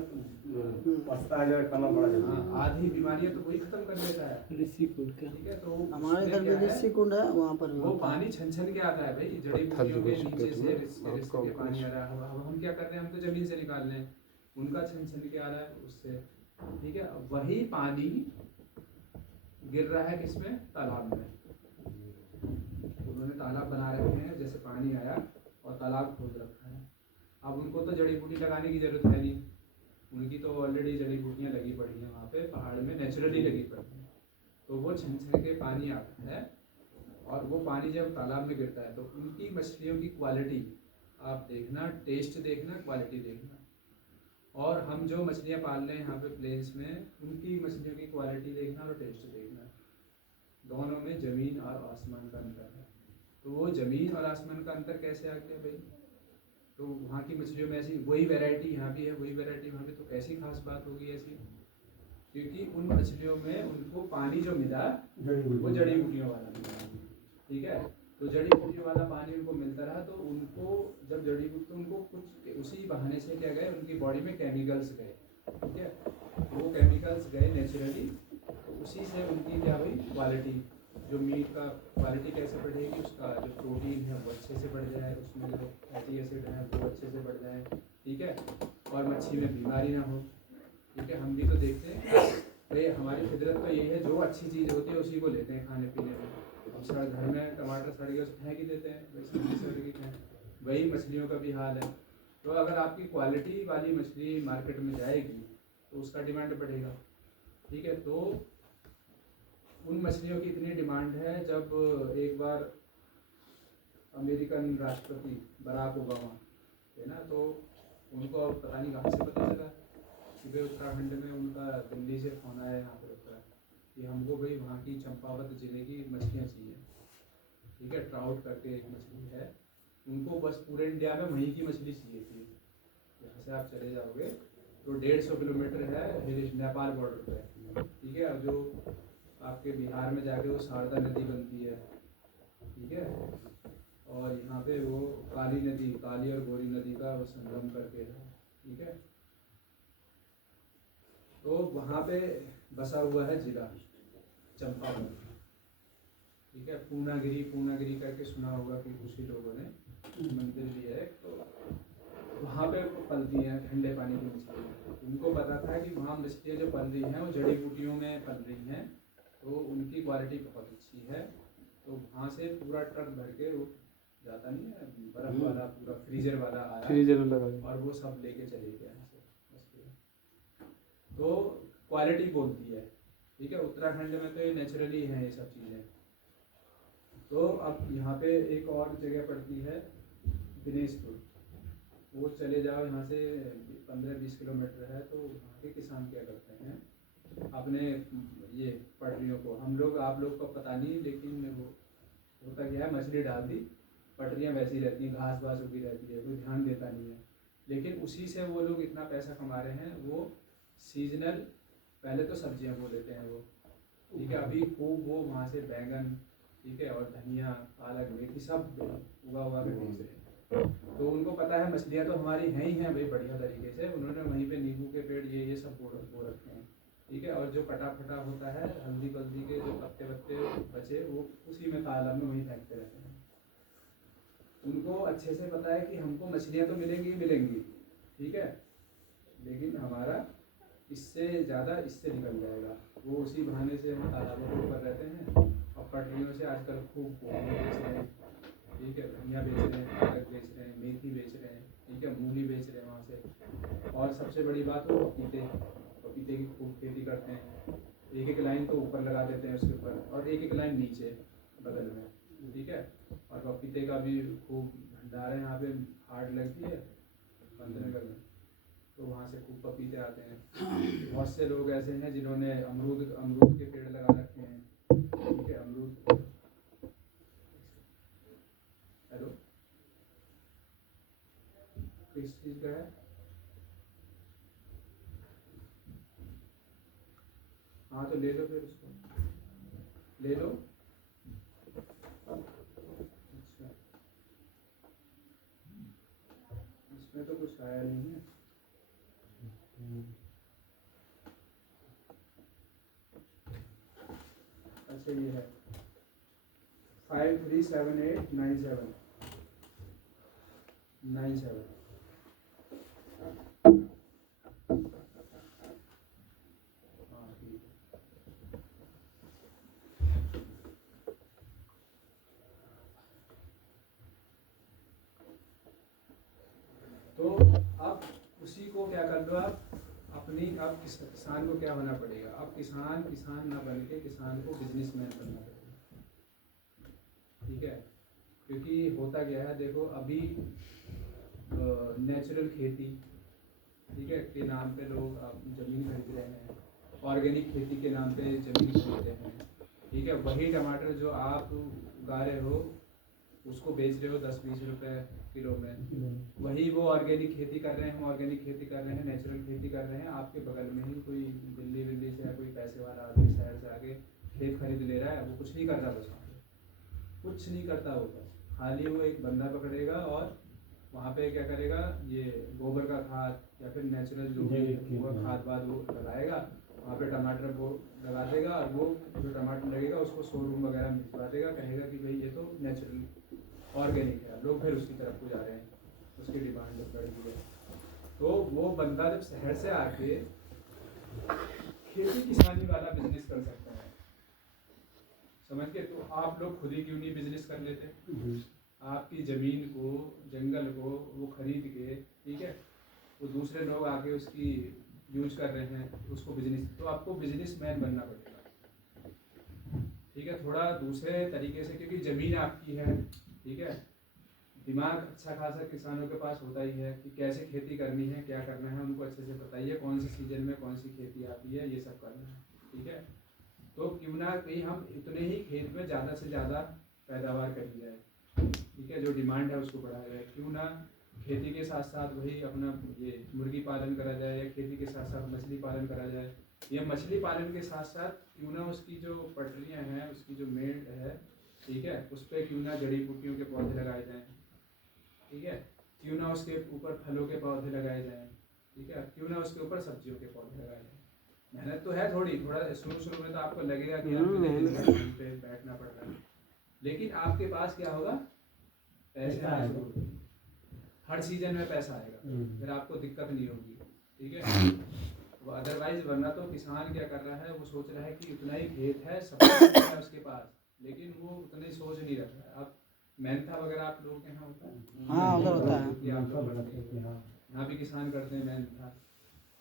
पछता है, ज्यादा खाना बड़ा जल्दी। हाँ, आधी बीमारियां तो वही खत्म कर देता है। ऋषि कुल का ठीक है, तो हमारे उसमें घर क्या पे है, ऋषि कुंड है, वहाँ पर भी वो होता है। पानी छन छन के आता है भाई, जड़ी पत्थर बूटियों जो के कुछ नीचे पेट से में रिस आपका के पानी कुछ- आ रहा है। अब हम क्या कर रहे हैं, हम तो जमीन से निकाल रहे हैं, उनका छन छन के आ रहा है उससे। ठीक है, अब वही पानी गिर रहा है किसमें, तालाब में। उन्होंने तालाब बना रखे हैं, जैसे पानी आया और तालाब खोद रखा है। अब उनको तो जड़ी बूटी लगाने की जरूरत है नहीं, उनकी तो ऑलरेडी जड़ी बूटियाँ लगी पड़ी हैं वहाँ पे पहाड़ में, नेचुरली लगी पड़ी हैं। तो वो छन छन के पानी आता है, और वो पानी जब तालाब में गिरता है तो उनकी मछलियों की क्वालिटी आप देखना, टेस्ट देखना, क्वालिटी देखना। और हम जो मछलियाँ पाल रहे हैं यहाँ पे प्लेन्स में, उनकी मछलियों की क्वालिटी देखना और टेस्ट देखना। दोनों में ज़मीन और आसमान का अंतर है। तो वो ज़मीन और आसमान का अंतर कैसे आ गया भाई? तो वहाँ की मछलियों में ऐसी वही वैरायटी यहाँ भी है, वही वैरायटी वहाँ पे, तो कैसी खास बात होगी ऐसी? क्योंकि उन मछलियों में उनको पानी जो मिला वो जड़ी बूटियों वाला मिला। ठीक है, तो जड़ी बूटियों वाला पानी उनको मिलता रहा, तो उनको जब जड़ी बूटी, तो उनको कुछ उसी बहाने से क्या गए, उनकी बॉडी में केमिकल्स गए। ठीक है, तो वो केमिकल्स गए नेचुरली, तो उसी से उनकी क्या हुई क्वालिटी, जो मीट का क्वालिटी कैसे बढ़ेगी, उसका जो प्रोटीन है वो अच्छे से बढ़ जाए, उसमें जो फैटी एसिड है वो अच्छे से बढ़ जाए। ठीक है, और मच्छी में बीमारी ना हो। ठीक है, हम भी तो देखते हैं भाई, हमारी फितरत तो यही है, जो अच्छी चीज़ होती है उसी को लेते हैं खाने पीने में। हम सड़ घर में टमाटर सड़ गए उसे फेंक ही देते हैं, वही सब्जी सड़ गई फेंक। वही मछलियों का भी हाल है। तो अगर आपकी क्वालिटी वाली मछली मार्केट में जाएगी तो उसका डिमांड बढ़ेगा। ठीक है, तो उन मछलियों की इतनी डिमांड है, जब एक बार अमेरिकन राष्ट्रपति बराक ओबामा है ना, तो उनको अब पता नहीं कहाँ से पता चला कि भाई उत्तराखंड में उनका दिल्ली से फोन आया यहाँ पर उत्तरा कि हमको भाई वहाँ की चंपावत जिले की मछलियाँ चाहिए। ठीक है, ट्राउट करके एक मछली है, उनको बस पूरे इंडिया में वहीं की मछली चाहिए थी। यहाँ से आप चले जाओगे तो 150 किलोमीटर है नेपाल बॉर्डर पे। ठीक है, अब जो आपके बिहार में जाके वो शारदा नदी बनती है। ठीक है, और यहाँ पे वो काली नदी, काली और गोरी नदी का वो संगम करके है। ठीक है, तो वहाँ पे बसा हुआ है जिला चंपावत। ठीक है, पूर्णागिरी, पूर्णागिरी करके सुना होगा कि कुछ ही लोगों ने, मंदिर भी है, तो वहाँ पे पलती हैं ठंडे पानी की मछलियाँ। उनको पता था कि वहाँ मछलियाँ जो पल रही हैं वो जड़ी बूटियों में पल रही हैं, तो उनकी क्वालिटी बहुत अच्छी है। तो वहाँ से पूरा ट्रक भर के वो जाता नहीं है, बर्फ वाला पूरा फ्रीजर वाला आया, फ्रीजर में लगा दिया। और वो सब लेके चले गए यहाँ से मछलियाँ। तो क्वालिटी बोलती है। ठीक है, उत्तराखंड में तो ये नेचुरली हैं ये सब चीज़ें। तो अब यहाँ पे एक और जगह पड़ती है दिनेशपुर, वो चले जाओ यहाँ से 15-20 किलोमीटर है। तो वहाँ के किसान क्या करते हैं, अपने ये पटरियों को, हम लोग आप लोग को पता नहीं, लेकिन वो होता क्या है, मछली डाल दी, पटरियाँ वैसी रहती हैं, घास वास उगी रहती है, कोई ध्यान देता नहीं है। लेकिन उसी से वो लोग इतना पैसा कमा रहे हैं। वो सीजनल, पहले तो सब्जियां बो लेते हैं वो। ठीक है, अभी खूब वो वहाँ से बैंगन, ठीक है, और धनिया, पालक, मेथी सब उगा हुआ के बेच रहे हैं। तो उनको पता है मछलियाँ तो हमारी हैं ही हैं भाई, बढ़िया तरीके से। उन्होंने वहीं पे नींबू के पेड़ ये सब बो रखे हैं। ठीक है, और जो कटा फटा होता है, हल्दी बल्दी के जो पत्ते वत्ते बचे, वो उसी में तालाब में वहीं फेंकते रहते हैं। उनको अच्छे से पता है कि हमको मछलियाँ तो मिलेंगी ही मिलेंगी। ठीक है, लेकिन हमारा इससे ज़्यादा इससे निकल जाएगा। वो उसी बहाने से वहाँ तालाबों के ऊपर रहते हैं, और पटरियों से आजकल खूब गोभी बेच रहे हैं। ठीक है, धनिया बेच रहे हैं, पालक बेच रहे हैं, मेथी बेच रहे हैं। ठीक है, मूली बेच रहे हैं वहाँ से। और सबसे बड़ी बात वो पपीते की खूब खेती करते हैं। एक एक लाइन तो ऊपर लगा देते हैं उसके ऊपर, और एक एक लाइन नीचे बगल में। ठीक है, और पपीते का भी खूब भंडार है यहाँ पे, हाट लगती है पंतनगर में, तो वहाँ से खूब पपीते आते हैं। बहुत से लोग ऐसे हैं जिन्होंने अमरूद के पेड़ लगा रखे हैं। ठीक है, अमरूद, हेलो, किस चीज़ का है? हाँ तो ले लो फिर उसको, ले लो। अच्छा, दिखाया नहीं है। अच्छा ये है 537897 हाँ ठीक है। तो अब उसी को क्या कर लो आप अपनी, अब किसान को क्या होना पड़ेगा, अब किसान ना बन के किसान को बिजनेसमैन बनना पड़ेगा, ठीक है। क्योंकि होता क्या है देखो अभी नेचुरल खेती, ठीक है, के नाम पे लोग ज़मीन खरीद रहे हैं, ऑर्गेनिक खेती के नाम पे ज़मीन खरीद रहे हैं, ठीक है। वही टमाटर जो आप उगा रहे हो उसको बेच रहे हो 10-20 रुपए किलो में, वही वो ऑर्गेनिक खेती कर रहे हैं, हम ऑर्गेनिक खेती कर रहे हैं, नेचुरल खेती कर रहे हैं, आपके बगल में ही कोई दिल्ली से या कोई पैसे वाला आदमी शहर से आके खेत खरीद ले रहा है, वो कुछ नहीं करता, बस कुछ नहीं करता वो, बस खाली वो एक बंदा पकड़ेगा और वहाँ पे क्या करेगा, ये गोबर का खाद या फिर नेचुरल जो भी वो खाद वाद वो लगाएगा, वहाँ पे टमाटर वो लगा देगा और वो जो टमाटर लगेगा उसको शोरूम वगैरह में भिजवा देगा, कहेगा कि भाई ये तो नेचुरल ऑर्गेनिक है। लोग फिर उसकी तरफ को जा रहे हैं, उसकी डिमांड बढ़ गई है। तो वो बंदा जब शहर से आके खेती किसानी वाला बिजनेस कर सकता है, समझ के, तो आप लोग खुद ही क्यों नहीं बिजनेस कर लेते, आपकी ज़मीन को जंगल को वो खरीद के, ठीक है, वो दूसरे लोग आके उसकी यूज कर रहे हैं उसको बिजनेस, तो आपको बिजनेसमैन बनना पड़ेगा, ठीक है, थोड़ा दूसरे तरीके से, क्योंकि ज़मीन आपकी है, ठीक है। दिमाग अच्छा खासा किसानों के पास होता ही है कि कैसे खेती करनी है, क्या करना है, उनको अच्छे से पता ही है, कौन से सीजन में कौन सी खेती आती है, ये सब करना है, ठीक है। तो क्यों ना कहीं हम इतने ही खेत में ज़्यादा से ज़्यादा पैदावार करी जाए, ठीक है, जो डिमांड है उसको बढ़ाया जाए, क्यों ना खेती के साथ साथ वही अपना ये मुर्गी पालन करा जाए, या खेती के साथ साथ मछली पालन करा जाए, या मछली पालन के साथ साथ क्यों ना उसकी जो पटरियाँ हैं, उसकी जो मेड़ है, ठीक है, उस पर क्यों ना जड़ी बूटियों के पौधे लगाए जाएँ, ठीक है, क्यों ना उसके ऊपर फलों के पौधे लगाए जाएँ, ठीक है, क्यों ना उसके ऊपर सब्जियों के पौधे लगाए जाएँ। मेहनत तो है थोड़ा शुरू में तो आपको लगेगा कि पे बैठना पड़ रहा है, लेकिन आपके पास क्या होगा, पैसे आने शुरू होंगे, हर सीजन में पैसा आएगा, फिर आपको दिक्कत नहीं होगी, ठीक है। वो अदरवाइज वरना तो किसान क्या कर रहा है, वो सोच रहा है कि उतना ही खेत है, सब कुछ है उसके पास, लेकिन वो उतनी सोच नहीं रखता है। अब मेहनता वगैरह आप लोगों के यहाँ होता है, हाँ उधर होता है, यहाँ भी किसान करते हैं मेहनता।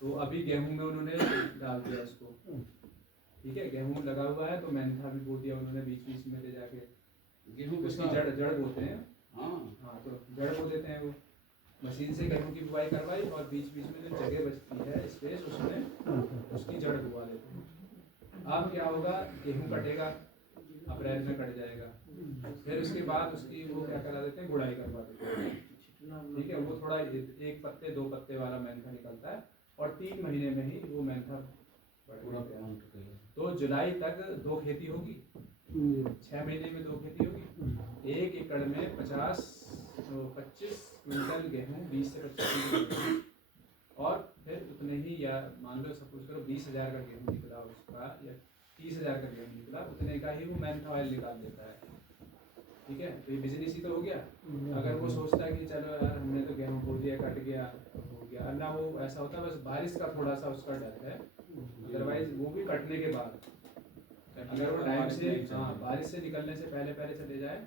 तो अभी गेहूं में उन्होंने डाल दिया उसको, ठीक है, गेहूं लगा हुआ है तो मेहनता भी बो दिया उन्होंने बीच में ले जाके, गेहूं उसकी जड़ बोते हैं, हाँ तो जड़ बो देते हैं, वो मशीन से गेहूं की बुआई करवाई और बीच में जो जगह बचती है स्पेस, उसमें उसकी जड़ बुआ देते हैं। अब क्या होगा, गेहूं कटेगा, अप्रैल में कट जाएगा, फिर उसके बाद उसकी वो क्या करा देते हैं, गुड़ाई करवा देते हैं, ठीक है, वो थोड़ा 1 पत्ते 2 पत्ते वाला मेहनता निकलता है और 3 महीने में ही वो मेहनता तो जुलाई तक 2 खेती होगी, 6 महीने में 2 खेती होगी, 1 एकड़ में 25 क्विंटल गेहूँ, 20 से 25 क्विंटल, और फिर उतने ही, या मान लो सपोज करो 20,000 का गेहूँ निकला उसका, या 30,000 का गेहूँ निकला, उतने का ही वो मेहनता ऑयल निकाल देता है, ठीक है। तो ये बिजनेस ही तो हो गया। अगर वो सोचता है कि चलो यार हमने तो गेहूँ बो दिया, कट गया तो हो गया, अल्लाह वो ऐसा होता है, बस बारिश का थोड़ा सा उसका डर है, अदरवाइज वो भी कटने के बाद अगर वो टाइम से, हाँ, बारिश से निकलने से पहले चले जाए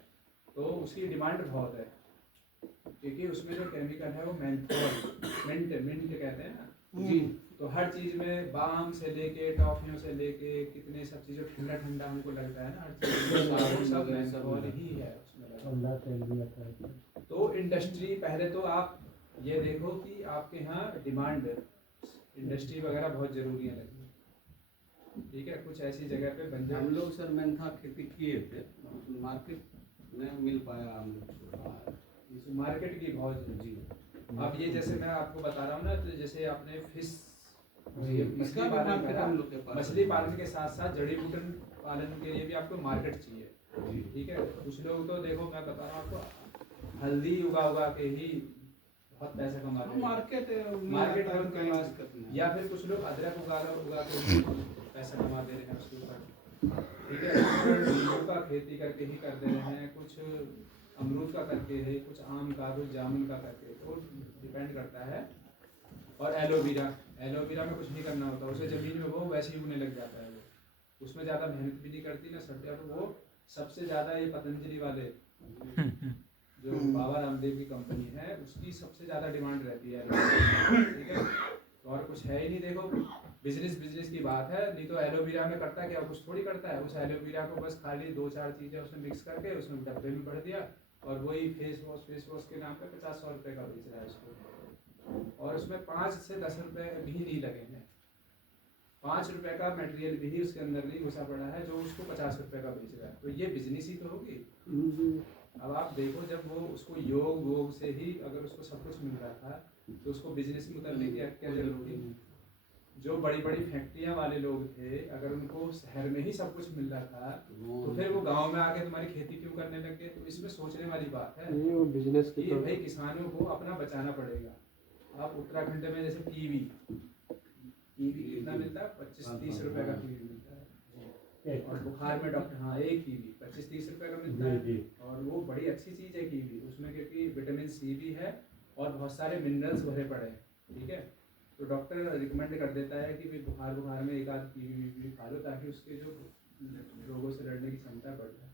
तो उसकी डिमांड बहुत है, क्योंकि उसमें जो केमिकल है वो मिंट कहते हैं ना जी। तो हर चीज़ में बाम से लेके टॉफियों से लेके कितने सब चीज़ें, ठंडा हमको लगता है ना, हर चीज़ में सब मेंथोल ही है उसमें लगा। तो इंडस्ट्री, पहले तो आप ये देखो कि आपके यहाँ डिमांड, इंडस्ट्री वगैरह बहुत ज़रूरी है लगी, ठीक है, कुछ ऐसी जगह पे बन जाए। हम लोग सर मेंथा खेती किए थे, मार्केट नहीं मिल पाया हम लोग, मार्केट की बहुत जी। अब ये जैसे मैं आपको बता रहा हूँ ना, तो जैसे आपने फिश मछली पालन करा, मछली पालन के साथ साथ जड़ी बूटी पालन के लिए भी आपको मार्केट चाहिए, ठीक है। कुछ लोग तो देखो मैं बता रहा हूँ आपको, हल्दी उगा के ही बहुत पैसा कमाते हैं। मार्केट मार्केट है उनके पास, दिक्कत नहीं। या फिर कुछ लोग अदरक उगा के पैसा कमा दे रहे हैं उसके ऊपर, ठीक है। कुछ नींबू का खेती करके ही कर दे रहे हैं, कुछ अमरूद का करके है, कुछ आम का, कुछ जामुन का करके, तो डिपेंड करता है। और एलोवेरा, एलोवेरा में कुछ नहीं करना होता, उसे ज़मीन में वो वैसे ही उगने लग जाता है, वो उसमें ज़्यादा मेहनत भी नहीं करती ना सब्जियाँ। तो वो सबसे ज़्यादा ये पतंजलि वाले जो बाबा रामदेव की कंपनी है उसकी सबसे ज़्यादा डिमांड रहती है, ठीक है। तो और कुछ है ही नहीं, देखो बिजनेस की बात है। नहीं तो एलोवेरा में करता क्या, कुछ थोड़ी करता है। उस एलोवेरा को बस खाली 2-4 चीज़ें उसमें मिक्स करके उसमें डब्बे में भर दिया, और वही फेस वॉश के नाम पे 50-100 रुपये का बेच रहा है उसको, और उसमें 5 से 10 रुपये भी नहीं लगेंगे। 5 रुपये का मटेरियल भी उसके अंदर नहीं घुसा पड़ा है, जो उसको 50 रुपये का बेच रहा है। तो ये बिजनेस ही तो होगी। अब आप देखो, जब वो उसको योग से ही अगर उसको सब कुछ मिल रहा था, तो उसको बिजनेस में उतरने की क्या जरूरत थी। जो बड़ी बड़ी फैक्ट्रियां वाले लोग थे, अगर उनको शहर में ही सब कुछ मिल रहा था, तो फिर वो गांव में आके तुम्हारी खेती क्यों करने लग गए। तो इसमें सोचने वाली बात है ये वो बिजनेस की कि तो भाई किसानों को अपना बचाना पड़ेगा। आप उत्तराखंड में जैसे कीवी कितना मिलता है, 25-30 रुपए का कीवी मिलता है। और बुखार में डॉक्टर, हाँ, एक कीवी 25-30 रुपए का मिलता है, और वो बड़ी अच्छी चीज़ है कीवी, उसमें क्योंकि विटामिन सी भी है और बहुत सारे मिनरल्स भरे पड़े हैं, ठीक है। तो डॉक्टर रिकमेंड कर देता है कि भाई बुखार में एक आध कीवी खा लो, ताकि उसके जो रोगों से लड़ने की क्षमता बढ़ जाए।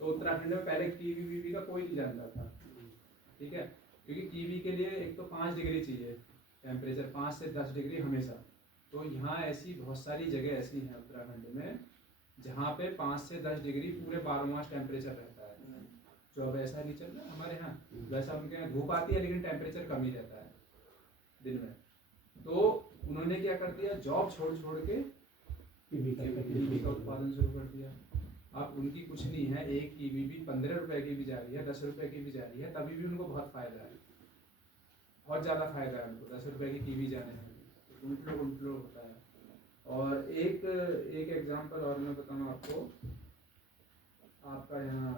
तो उत्तराखंड में पहले कीवी का कोई नहीं जानता था, ठीक है। क्योंकि कीवी के लिए एक तो 5 डिग्री चाहिए टेम्परेचर, 5 से 10 डिग्री हमेशा। तो यहाँ ऐसी बहुत सारी जगह ऐसी हैं उत्तराखंड में जहाँ पे 5 से 10 डिग्री पूरे 12 मास टेम्परेचर रहता है। जो अब ऐसा नहीं चल रहा हमारे यहाँ, वैसा उनके यहाँ धूप आती है लेकिन टेम्परेचर कम ही रहता है दिन में। तो उन्होंने क्या कर दिया, जॉब छोड़ के कीवी का उत्पादन शुरू कर दिया। अब उनकी कुछ नहीं है, एक कीवी भी 15 रुपए की भी जा रही है, 10 रुपए की भी जा रही है, तभी भी उनको बहुत फायदा है, बहुत ज़्यादा फायदा है उनको 10 रुपए की कीवी जाने में। उल्टो होता है। और एक एग्जांपल और मैं बताऊँ आपको, आपका यहाँ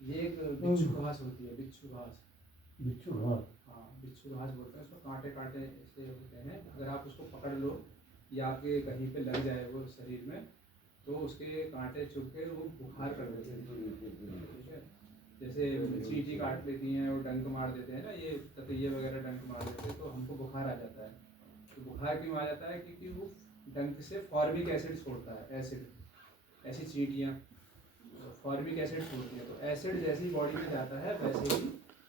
ये एक बिच्छू घास होती है, बिच्छू घास, हाँ बिच्छू घास बोलते हैं उसको। कांटे ऐसे होते हैं, अगर आप उसको पकड़ लो या आपके कहीं पे लग जाए वो शरीर में, तो उसके कांटे चुभ के वो बुखार कर देते हैं, ठीक है। जैसे चींटी काट लेती हैं, वो डंक मार देते हैं ना, ये ततैये वगैरह डंक मार देते हैं, तो हमको बुखार आ जाता है। तो बुखार क्यों आ जाता है, क्योंकि वो डंक से फॉर्मिक एसिड छोड़ता है, एसिड, ऐसी चींटियाँ फॉर्मिक एसिड छोड़ती हैं। तो एसिड जैसे ही बॉडी में जाता है वैसे ही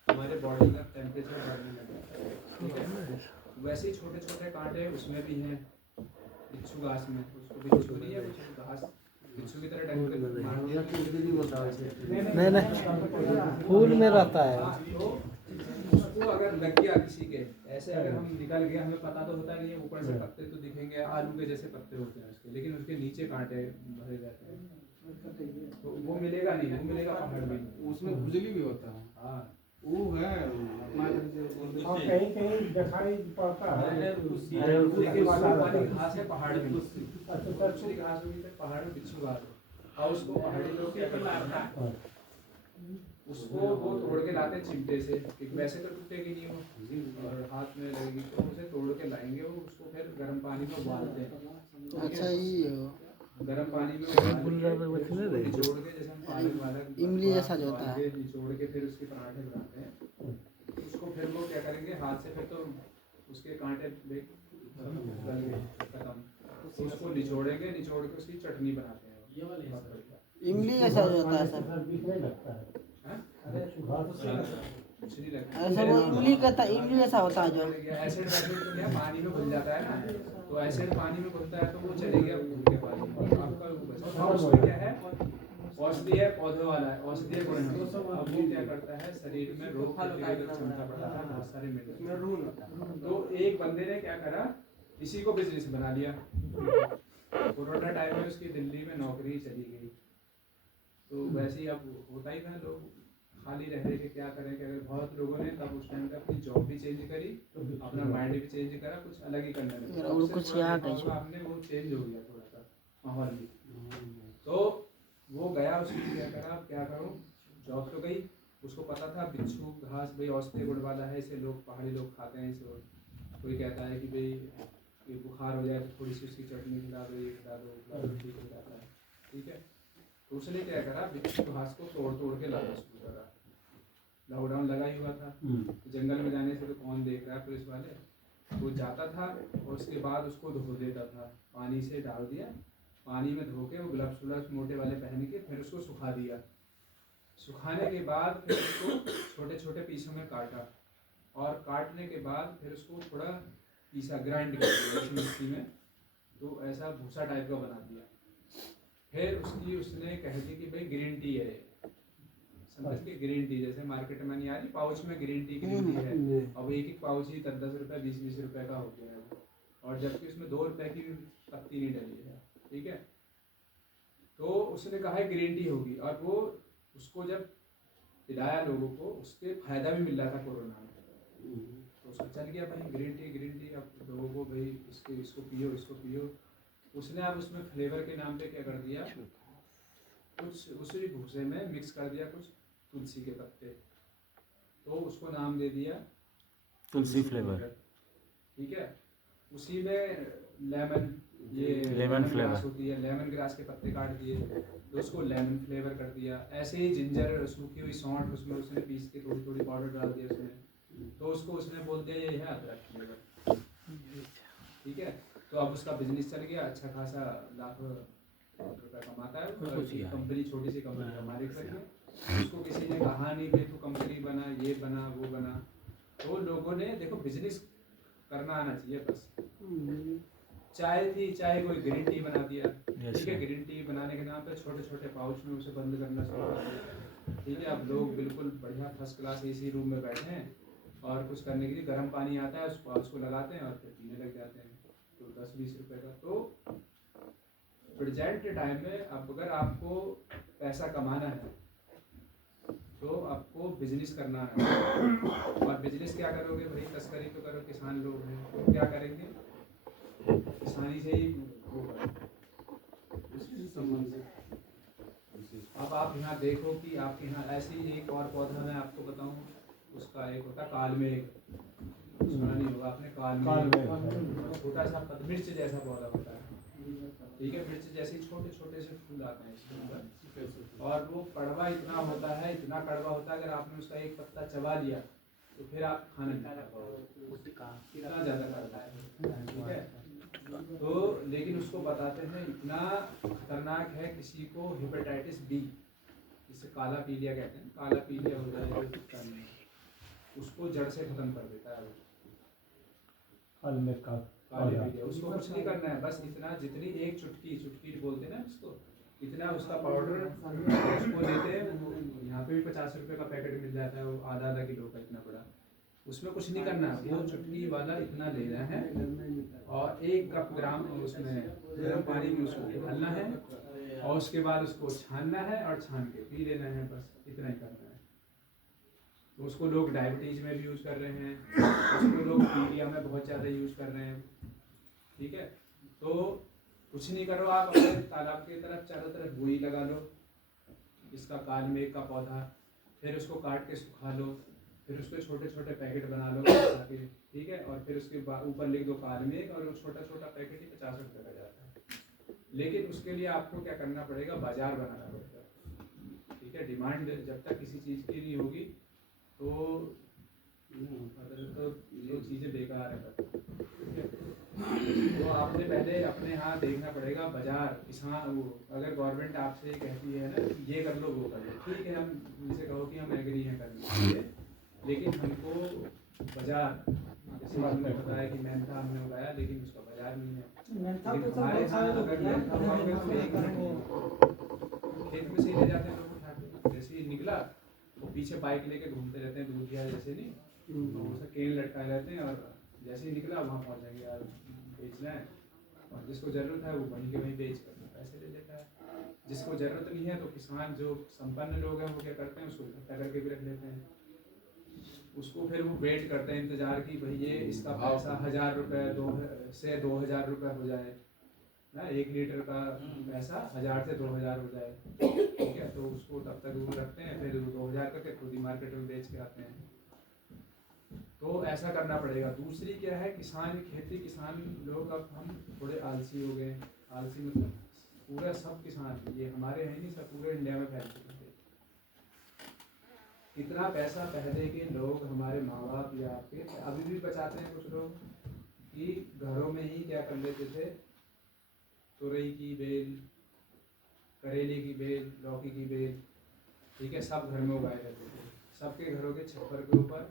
हमारे बॉडी का टेम्परेचर बढ़ने लग जाता है, ठीक है। वैसे ही छोटे छोटे कांटे उसमें भी हैं बिच्छू घास में, उसको बिच्छू नहीं है, बिच्छू घास, बिच्छू की तरह डंक मार दिया। नहीं फूल में रहता है। तो उसको अगर लग गया किसी के, ऐसे अगर हम निकल गए, हमें पता तो होता नहीं है, ऊपर से पत्ते तो दिखेंगे, आलू के जैसे पत्ते होते हैं उसके, लेकिन उसके नीचे कांटे भरे रहते हैं, तो वो मिलेगा नहीं, वो मिलेगा पहाड़ में। उसमें खुजली भी होता है। हाँ, वो है अपना और कहीं कहीं दिखाई पड़ता है। लेकिन वो वाली घास है पहाड़ में, दूसरी घास होगी तो पहाड़ में बिच्छू घास है, और उसको पहाड़ी लोग क्या करते हैं, उसको वो तोड़ के लाते हैं चिमटे से, क्योंकि वैसे तो टूटेगी नहीं वो, और हाथ में लगेगी, तो उसे तोड़ के लाएंगे, वो उसको फिर गर्म पानी में उबालते हैं। अच्छा ये गर्म पानी में उबाल के निचोड़ के, जैसे हम पालक वालक इमली जैसा जो होता है, निचोड़ के फिर उसके पराठे बनाते हैं। उसको फिर वो क्या करेंगे, हाथ से फिर तो उसके कांटे गल गए खत्म, तो उसको निचोड़ेंगे, निचोड़ के उसकी चटनी बनाते हैं। इमली जैसा जो होता है सर, कुछ नहीं लगता, ऐसा वो इमली का था, इमली जैसा होता है जो एसिड वैसिड तो क्या पानी में घुल जाता है ना, तो एसिड पानी में घुलता है तो वो चले गया घूम के पानी में, आपका वो बचा। और उसमें क्या है, औषधीय पौधों वाला है, औषधीय गुण है। अब वो क्या करता है, शरीर में रोग प्रतिरोधक क्षमता बढ़ाता है, बहुत सारे मिनरल। तो एक बंदे ने क्या करा, इसी को बिजनेस बना लिया। कोरोना टाइम में उसकी दिल्ली में नौकरी चली गई, तो वैसे ही अब होता ही था, लोग खाली रह रहे थे, क्या करें कि अगर बहुत लोगों ने तब उस टाइम पे अपनी जॉब भी चेंज करी, अपना माइंड भी चेंज करा, कुछ अलग ही करने लगे। और कुछ यहाँ कहीं आपने वो चेंज हो गया थोड़ा सा माहौल भी। तो वो गया, उसने क्या करा, क्या करूँ, जॉब तो गई, उसको पता था बिच्छू घास भाई औषधि गुण वाला है, इसे लोग पहाड़ी लोग खाते हैं इसे। कोई कहता है कि भाई ये बुखार हो जाए तो थोड़ी सी उसकी चटनी खिला दो, ये खिला दो, ठीक हो जाता है। ठीक है, तो उसने क्या करा, बिच्छू घास को तोड़ तोड़ के लाना शुरू करा। लॉकडाउन लगा ही हुआ था, तो जंगल में जाने से तो कौन देख रहा है, पुलिस वाले। वो जाता था और उसके बाद उसको धो देता था, पानी से डाल दिया, पानी में धो के वो ग्लव्स व्लव्स मोटे वाले पहन के फिर उसको सुखा दिया। सुखाने के बाद फिर उसको छोटे छोटे पीसों में काटा, और काटने के बाद फिर उसको थोड़ा पीसा, ग्राइंड कर दिया मिक्सी में, तो ऐसा भूसा टाइप का बना दिया। फिर उसकी उसने कह दी कि भाई ग्रीन टी है, समझ के, ग्रीन टी जैसे मार्केट में नहीं आ रही पाउच में ग्रीन टी है, अब एक एक पाउच ही 10-10 रुपये 20-20 रुपये का हो गया है, और जबकि उसमें 2 रुपये की भी पत्ती नहीं डली है। ठीक है, तो उसने कहा है ग्रीन टी होगी, और वो उसको जब पिलाया लोगों को, उससे फायदा भी मिल रहा था कोरोना में, तो उसको चल गया भाई ग्रीन टी, अब लोगों को भाई इसको पियो। उसने अब उसमें फ्लेवर के नाम पे क्या कर दिया, कुछ उसी भूसे में मिक्स कर दिया कुछ तुलसी के पत्ते, तो उसको नाम दे दिया तुलसी फ्लेवर। ठीक है, उसी में लेमन, ये लेमन फ्लेवर ग्रास होती है, लेमन ग्रास के पत्ते काट दिए तो उसको लेमन फ्लेवर कर दिया। ऐसे ही जिंजर, सूखी हुई सौंठ उसमें उसने पीस के थोड़ी थोड़ी पाउडर डाल दिया उसमें, तो उसको उसने बोल दिया ये है अदरक फ्लेवर। ठीक है, तो अब उसका बिजनेस चल गया, अच्छा खासा लाखों रुपया कमाता है, कंपनी, छोटी सी कंपनी का मालिक बन गया। उसको किसी ने कहा नहीं कि तू कंपनी बना, ये बना, वो बना, तो लोगों ने, देखो बिजनेस करना आना चाहिए बस। चाय थी, चाय कोई ग्रीन टी बना दिया। ठीक है, ग्रीन टी बनाने के नाम पे छोटे छोटे पाउच में उसे बंद करना शुरू कर दिया। ठीक है, अब लोग बिल्कुल बढ़िया फर्स्ट क्लास एसी रूम में बैठे हैं, और कुछ करने के लिए गर्म पानी आता है, उस पाउच को लगाते हैं और फिर पीने लग जाते हैं, तो 10-20 रुपए का। तो प्रेजेंट टाइम में अब अगर आपको पैसा कमाना है तो आपको बिजनेस करना है, और बिजनेस क्या करोगे भाई, तस्करी तो करो, किसान लोग हैं तो क्या करेंगे, किसानी से ही वो करेंगे। अब आप यहाँ देखो कि आपके यहाँ ऐसी एक और पौधा मैं आपको बताऊँ, उसका एक होता कालमेघ, सुना नहीं होगा आपने, कालमेघ छोटा सा मिर्च जैसा पौधा होता है। ठीक है, मिर्च जैसे छोटे छोटे से फूल आते हैं इसके ऊपर, और वो कड़वा इतना होता है, इतना कड़वा होता है, अगर आपने उसका एक पत्ता चबा लिया तो फिर आप खाने नहीं खा पाओगे, इतना ज़्यादा कड़वा है। ठीक है, तो लेकिन उसको बताते हैं इतना खतरनाक है, किसी को हेपेटाइटिस बी, जिसे काला पीलिया कहते हैं, काला पीलिया हो जाए उसको जड़ से खत्म कर देता है वो काले पीलिया। उसको कुछ नहीं करना है, बस इतना, जितनी एक चुटकी बोलते हैं ना उसको, इतना उसका पाउडर उसको देते हैं। यहाँ पे भी 50 रुपये का पैकेट मिल जाता है, वो आधा किलो का, इतना बड़ा। उसमें कुछ नहीं करना, वो चुटकी वाला इतना लेना है, और 1 कप ग्राम उसमें गर्म पानी में उसको डालना है, और उसके बाद उसको छानना है, और छान के पी लेना है, बस इतना ही करना है। तो उसको लोग डायबिटीज़ में भी यूज़ कर रहे हैं, उसको लोग पीलिया में बहुत ज़्यादा यूज़ कर रहे हैं। ठीक है, तो कुछ नहीं करो, आप अपने तालाब की तरफ चारों तरफ गोई लगा लो, इसका कालमेघ का पौधा, फिर उसको काट के सुखा लो, फिर उसके छोटे छोटे पैकेट बना लो ताकि, ठीक है, और फिर उसके ऊपर लिख दो कालमेघ, और वो छोटा छोटा पैकेट ही 50 रुपये का जाता है। लेकिन उसके लिए आपको क्या करना पड़ेगा, बाजार बनाना पड़ेगा। ठीक है, डिमांड जब तक किसी चीज़ की नहीं होगी तो ये चीज़ें बेकार है। तो आपने पहले अपने यहाँ देखना पड़ेगा बाजार, किसान, वो अगर गवर्नमेंट आपसे कहती है ना कि ये कर लो वो कर लो, ठीक है, हम उनसे कहो कि हम एग्री हैं करने के लिए, लेकिन हमको बाजार, जैसे आपने बताया कि मेहनता हमने उगाया लेकिन उसका बाजार नहीं है। लेकिन हमारे यहाँ अगर मेहनता उगाओगे तो एक खेत में से ले जाते हैं लोग उठा के, जैसे ही निकला वो पीछे बाइक लेके घूमते रहते हैं, दूधिया जैसे नहीं, तो उसे केन लटकाए रहते हैं, और जैसे ही निकला वहाँ पहुँच जाएंगे यार बेचना है, और जिसको ज़रूरत है वो वहीं के वहीं बेच कर पैसे ले लेता है। जिसको ज़रूरत नहीं है तो किसान जो संपन्न लोग हैं वो क्या करते हैं, उसको इकट्ठा करके भी रख लेते हैं, उसको फिर वो वेट करते हैं, इंतज़ार की भाई ये इसका पैसा 1000 रुपये 2000 रुपये हो जाए, ना 1 लीटर का पैसा 1000 से 2000 हो जाए, ठीक है, तो उसको तब तक वो रखते हैं, फिर 2000 करके खुद ही मार्केट में बेच के आते हैं। तो ऐसा करना पड़ेगा। दूसरी क्या है, किसान किसान लोग अब हम थोड़े आलसी हो गए। आलसी मतलब पूरा सब किसान, ये हमारे हैं नहीं, सब पूरे इंडिया में फैल चुके थे। इतना पैसा पहले के लोग, हमारे माँ बाप या आपके अभी भी बचाते हैं कुछ लोग, कि घरों में ही क्या कर लेते थे, तुरई की बेल, करेले की बेल, लौकी की बेल, ठीक है, सब घर में उगाए रहते थे। सबके घरों के छप्पर के ऊपर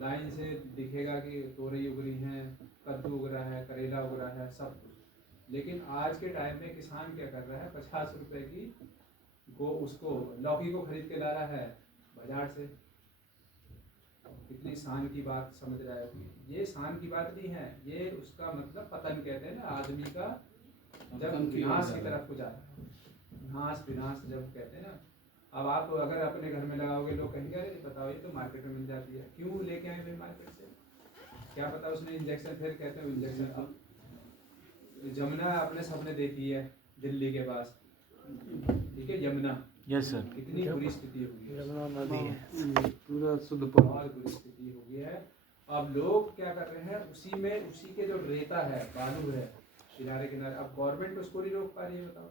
लाइन से दिखेगा कि तोरई उग रही हैं, कद्दू उग रहा है, करेला उग रहा है, सब कुछ। लेकिन आज के टाइम में किसान क्या कर रहा है, 50 रुपए की उसको लौकी को खरीद के ला रहा है बाजार से। कितनी शान की बात समझ रहा है। ये शान की बात नहीं है, ये उसका मतलब पतन कहते हैं ना, आदमी का जब विनाश की तरफ को जा रहा है, विनाश जब कहते हैं ना। अब आप अगर अपने घर में लगाओगे, लोग कहेंगे अरे बताओ ये तो मार्केट में मिल जाती है, क्यों लेके आए भाई मार्केट से, क्या पता उसने इंजेक्शन, फिर कहते हैं इंजेक्शन। अब यमुना आपने सबने देखी है दिल्ली के पास, ठीक है, यमुना, यस सर। कितनी बुरी स्थिति हो गई है, यमुना नदी है पूरा शुद्ध बहुत बुरी स्थिति हो गई है। अब लोग क्या कर रहे हैं, उसी के जो रेता है, बालू है किनारे किनारे, अब गवर्नमेंट उसको नहीं रोक पा रही है। बताओ,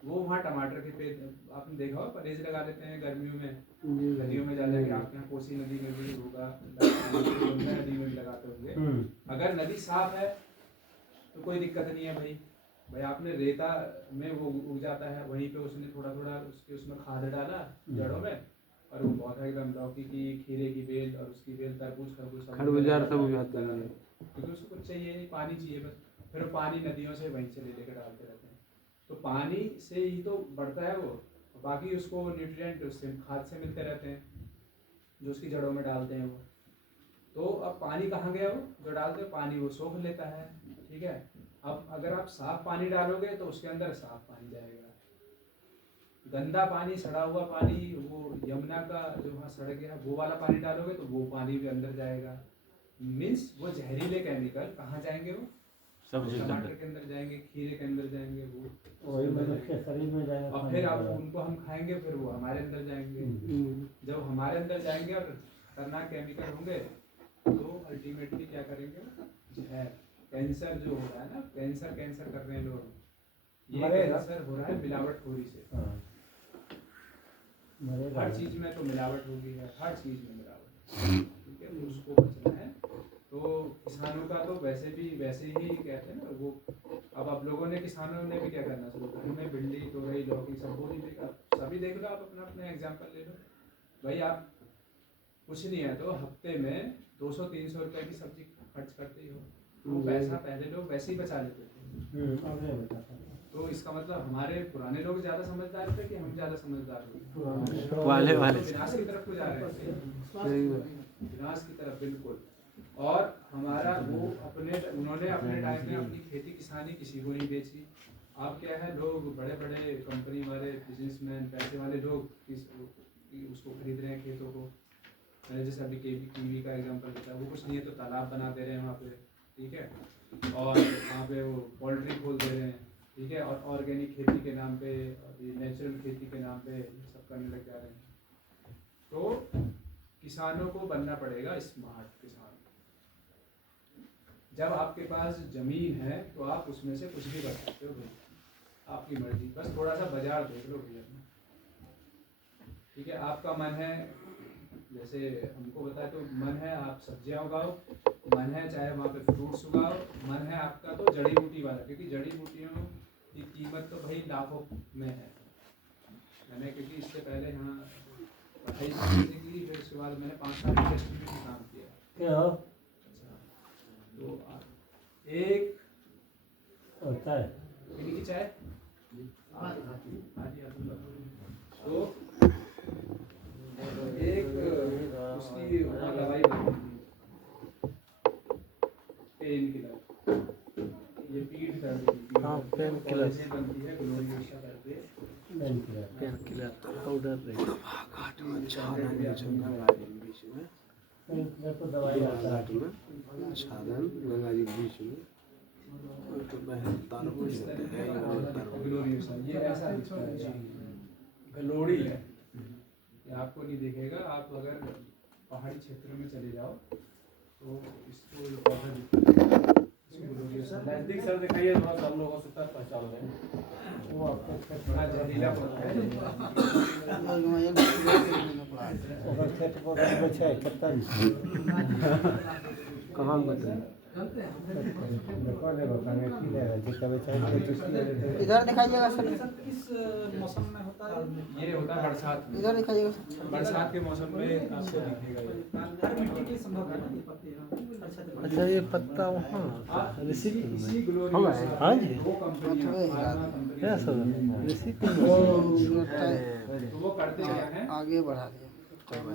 वो वहाँ टमाटर के पेड़ आपने देखा हो, परहेज लगा देते हैं गर्मियों में, नदियों में जा जाके। आपके यहाँ कोसी नदी में भी होगा, यमुना नदी में भी लगाते होंगे। अगर नदी साफ है तो कोई दिक्कत नहीं है भाई आपने रेता में वो उग जाता है, वहीं पे उसने थोड़ा थोड़ा उसमें खाद डाला जड़ों में, और वो बहुत एकदम लौकी की, खीरे की बेल, और उसकी बेल, तरबूज खरबूजा सब उगाते हैं, क्योंकि उसको कुछ चाहिए नहीं, पानी चाहिए बस। फिर वो पानी नदियों से वहीं से ले लेकर डालते रहते हैं, तो पानी से ही तो बढ़ता है वो, बाकी उसको न्यूट्रिएंट उससे खाद से मिलते रहते हैं जो उसकी जड़ों में डालते हैं वो। तो अब पानी कहाँ गया, वो जो डालते हैं पानी वो सोख लेता है, ठीक है। अब अगर आप साफ पानी डालोगे तो उसके अंदर साफ पानी जाएगा, गंदा पानी, सड़ा हुआ पानी, वो यमुना का जो वहाँ सड़ गया वो वाला पानी डालोगे तो वो पानी भी अंदर जाएगा। मीन्स वो जहरीले केमिकल कहाँ जाएंगे, वो सब्जी के टमाटर अंदर। के अंदर जाएंगे, खीरे के अंदर जाएंगे, वो वही मनुष्य के शरीर में जाएगा, और फिर आप उनको हम खाएंगे, फिर वो हमारे अंदर जाएंगे। जब हमारे अंदर जाएंगे और खतरनाक केमिकल होंगे तो अल्टीमेटली क्या करेंगे, जहर, कैंसर जो हो रहा है ना, कैंसर कर रहे हैं लोग, ये मरेगा। कैंसर हो रहा है मिलावटखोरी से। मरेगा। हर चीज में तो मिलावट हो गई है, हर चीज में मिलावट, ठीक है, तो उसको बचना है। तो किसानों का तो वैसे ही कहते हैं ना वो, अब आप लोगों ने, किसानों ने भी क्या करना शुरू कर, में भिंडी, तोरई, लौकी सब बोली देगा, सभी देख लो, आप अपना एग्जाम्पल ले लो भाई। आप कुछ नहीं है तो हफ्ते में 200-300 रुपए की सब्जी खर्च करते ही हो, वो पैसा पहले लोग वैसे ही बचा लेते थे। तो इसका मतलब हमारे पुराने लोग ज्यादा समझदार थे कि हम ज्यादा समझदार हो, वाले विनाश की तरफ को जा रहे थे, विनाश की तरफ बिल्कुल। और हमारा वो उन्होंने अपने टाइम में अपनी खेती किसानी किसी को नहीं बेची। अब क्या है, लोग बड़े बड़े कंपनी वाले, बिजनेसमैन, पैसे वाले लोग उसको खरीद रहे हैं खेतों को। मैंने जैसे अभी कीवी का एग्जांपल बताया, वो कुछ नहीं है तो तालाब बना दे रहे हैं वहाँ पे, ठीक है, और वहाँ पे वो पोल्ट्री खोल दे रहे हैं, ठीक है, और ऑर्गेनिक खेती के नाम पे, नेचुरल खेती के नाम पे सब करने लग जा रहे हैं। तो किसानों को बनना पड़ेगा स्मार्ट किसान। जब आपके पास जमीन है तो आप उसमें से कुछ भी कर सकते हो भाई, आपकी मर्जी, बस थोड़ा सा बाजार देख लो भैया, ठीक है। आपका मन है, जैसे हमको बताए तो मन है आप सब्जियां उगाओ, मन है चाहे वहाँ पे फ्रूट्स उगाओ, मन है आपका तो जड़ी बूटी वाला, क्योंकि जड़ी बूटियों की कीमत तो भाई लाखों में है। मैंने क्योंकि इससे पहले यहाँ पढ़ाई की, फिर उसके बाद मैंने 5 साल इंडस्ट्री में भी काम किया। अच्छा, तो एक चाय की चाय, तो एक उसकी दवाई बनती है, पेन किलर, ये पीठ दर्द की, हाँ, पेन किलर बनती है, ग्लोरियोसा करके पेन किलर पाउडर तो दवाई आता है। साधन गंगा जी के बीच में तो इस तरीके का ग्लोरियस है, ये ऐसा दिखता है, गलोड़ी है, ये आपको नहीं दिखेगा। आप अगर पहाड़ी क्षेत्र में चले जाओ तो इसको ये पौधा दिखता है, इसको ग्लोरियस है। नजदीक सर दिखाइए थोड़ा सा, हम लोगों को सुता पहचान में। वो आपका बड़ा जहरीला पौधा है। ओकर खेत बगल में छै केतन कहाँ बताए? देखो ले बताने की ले जे कबे चाहे तो इधर दिखाइएगा सर, किस मौसम में होता है? ये होता है बरसात में, इधर दिखाइएगा सर। बरसात के मौसम में आपको दिखेगा ये। हर मिट्टी की संभव है ना ये पत्ते, हाँ। अच्छा ये पत्ता वहाँ आप ऋषि इसी ग्लोरियस हाँ जी। वो कंपनियां, फार्मा क्या कंपनियां, सब ऋषि तो वो करते क्या हैं, आगे बढ़ा दिया।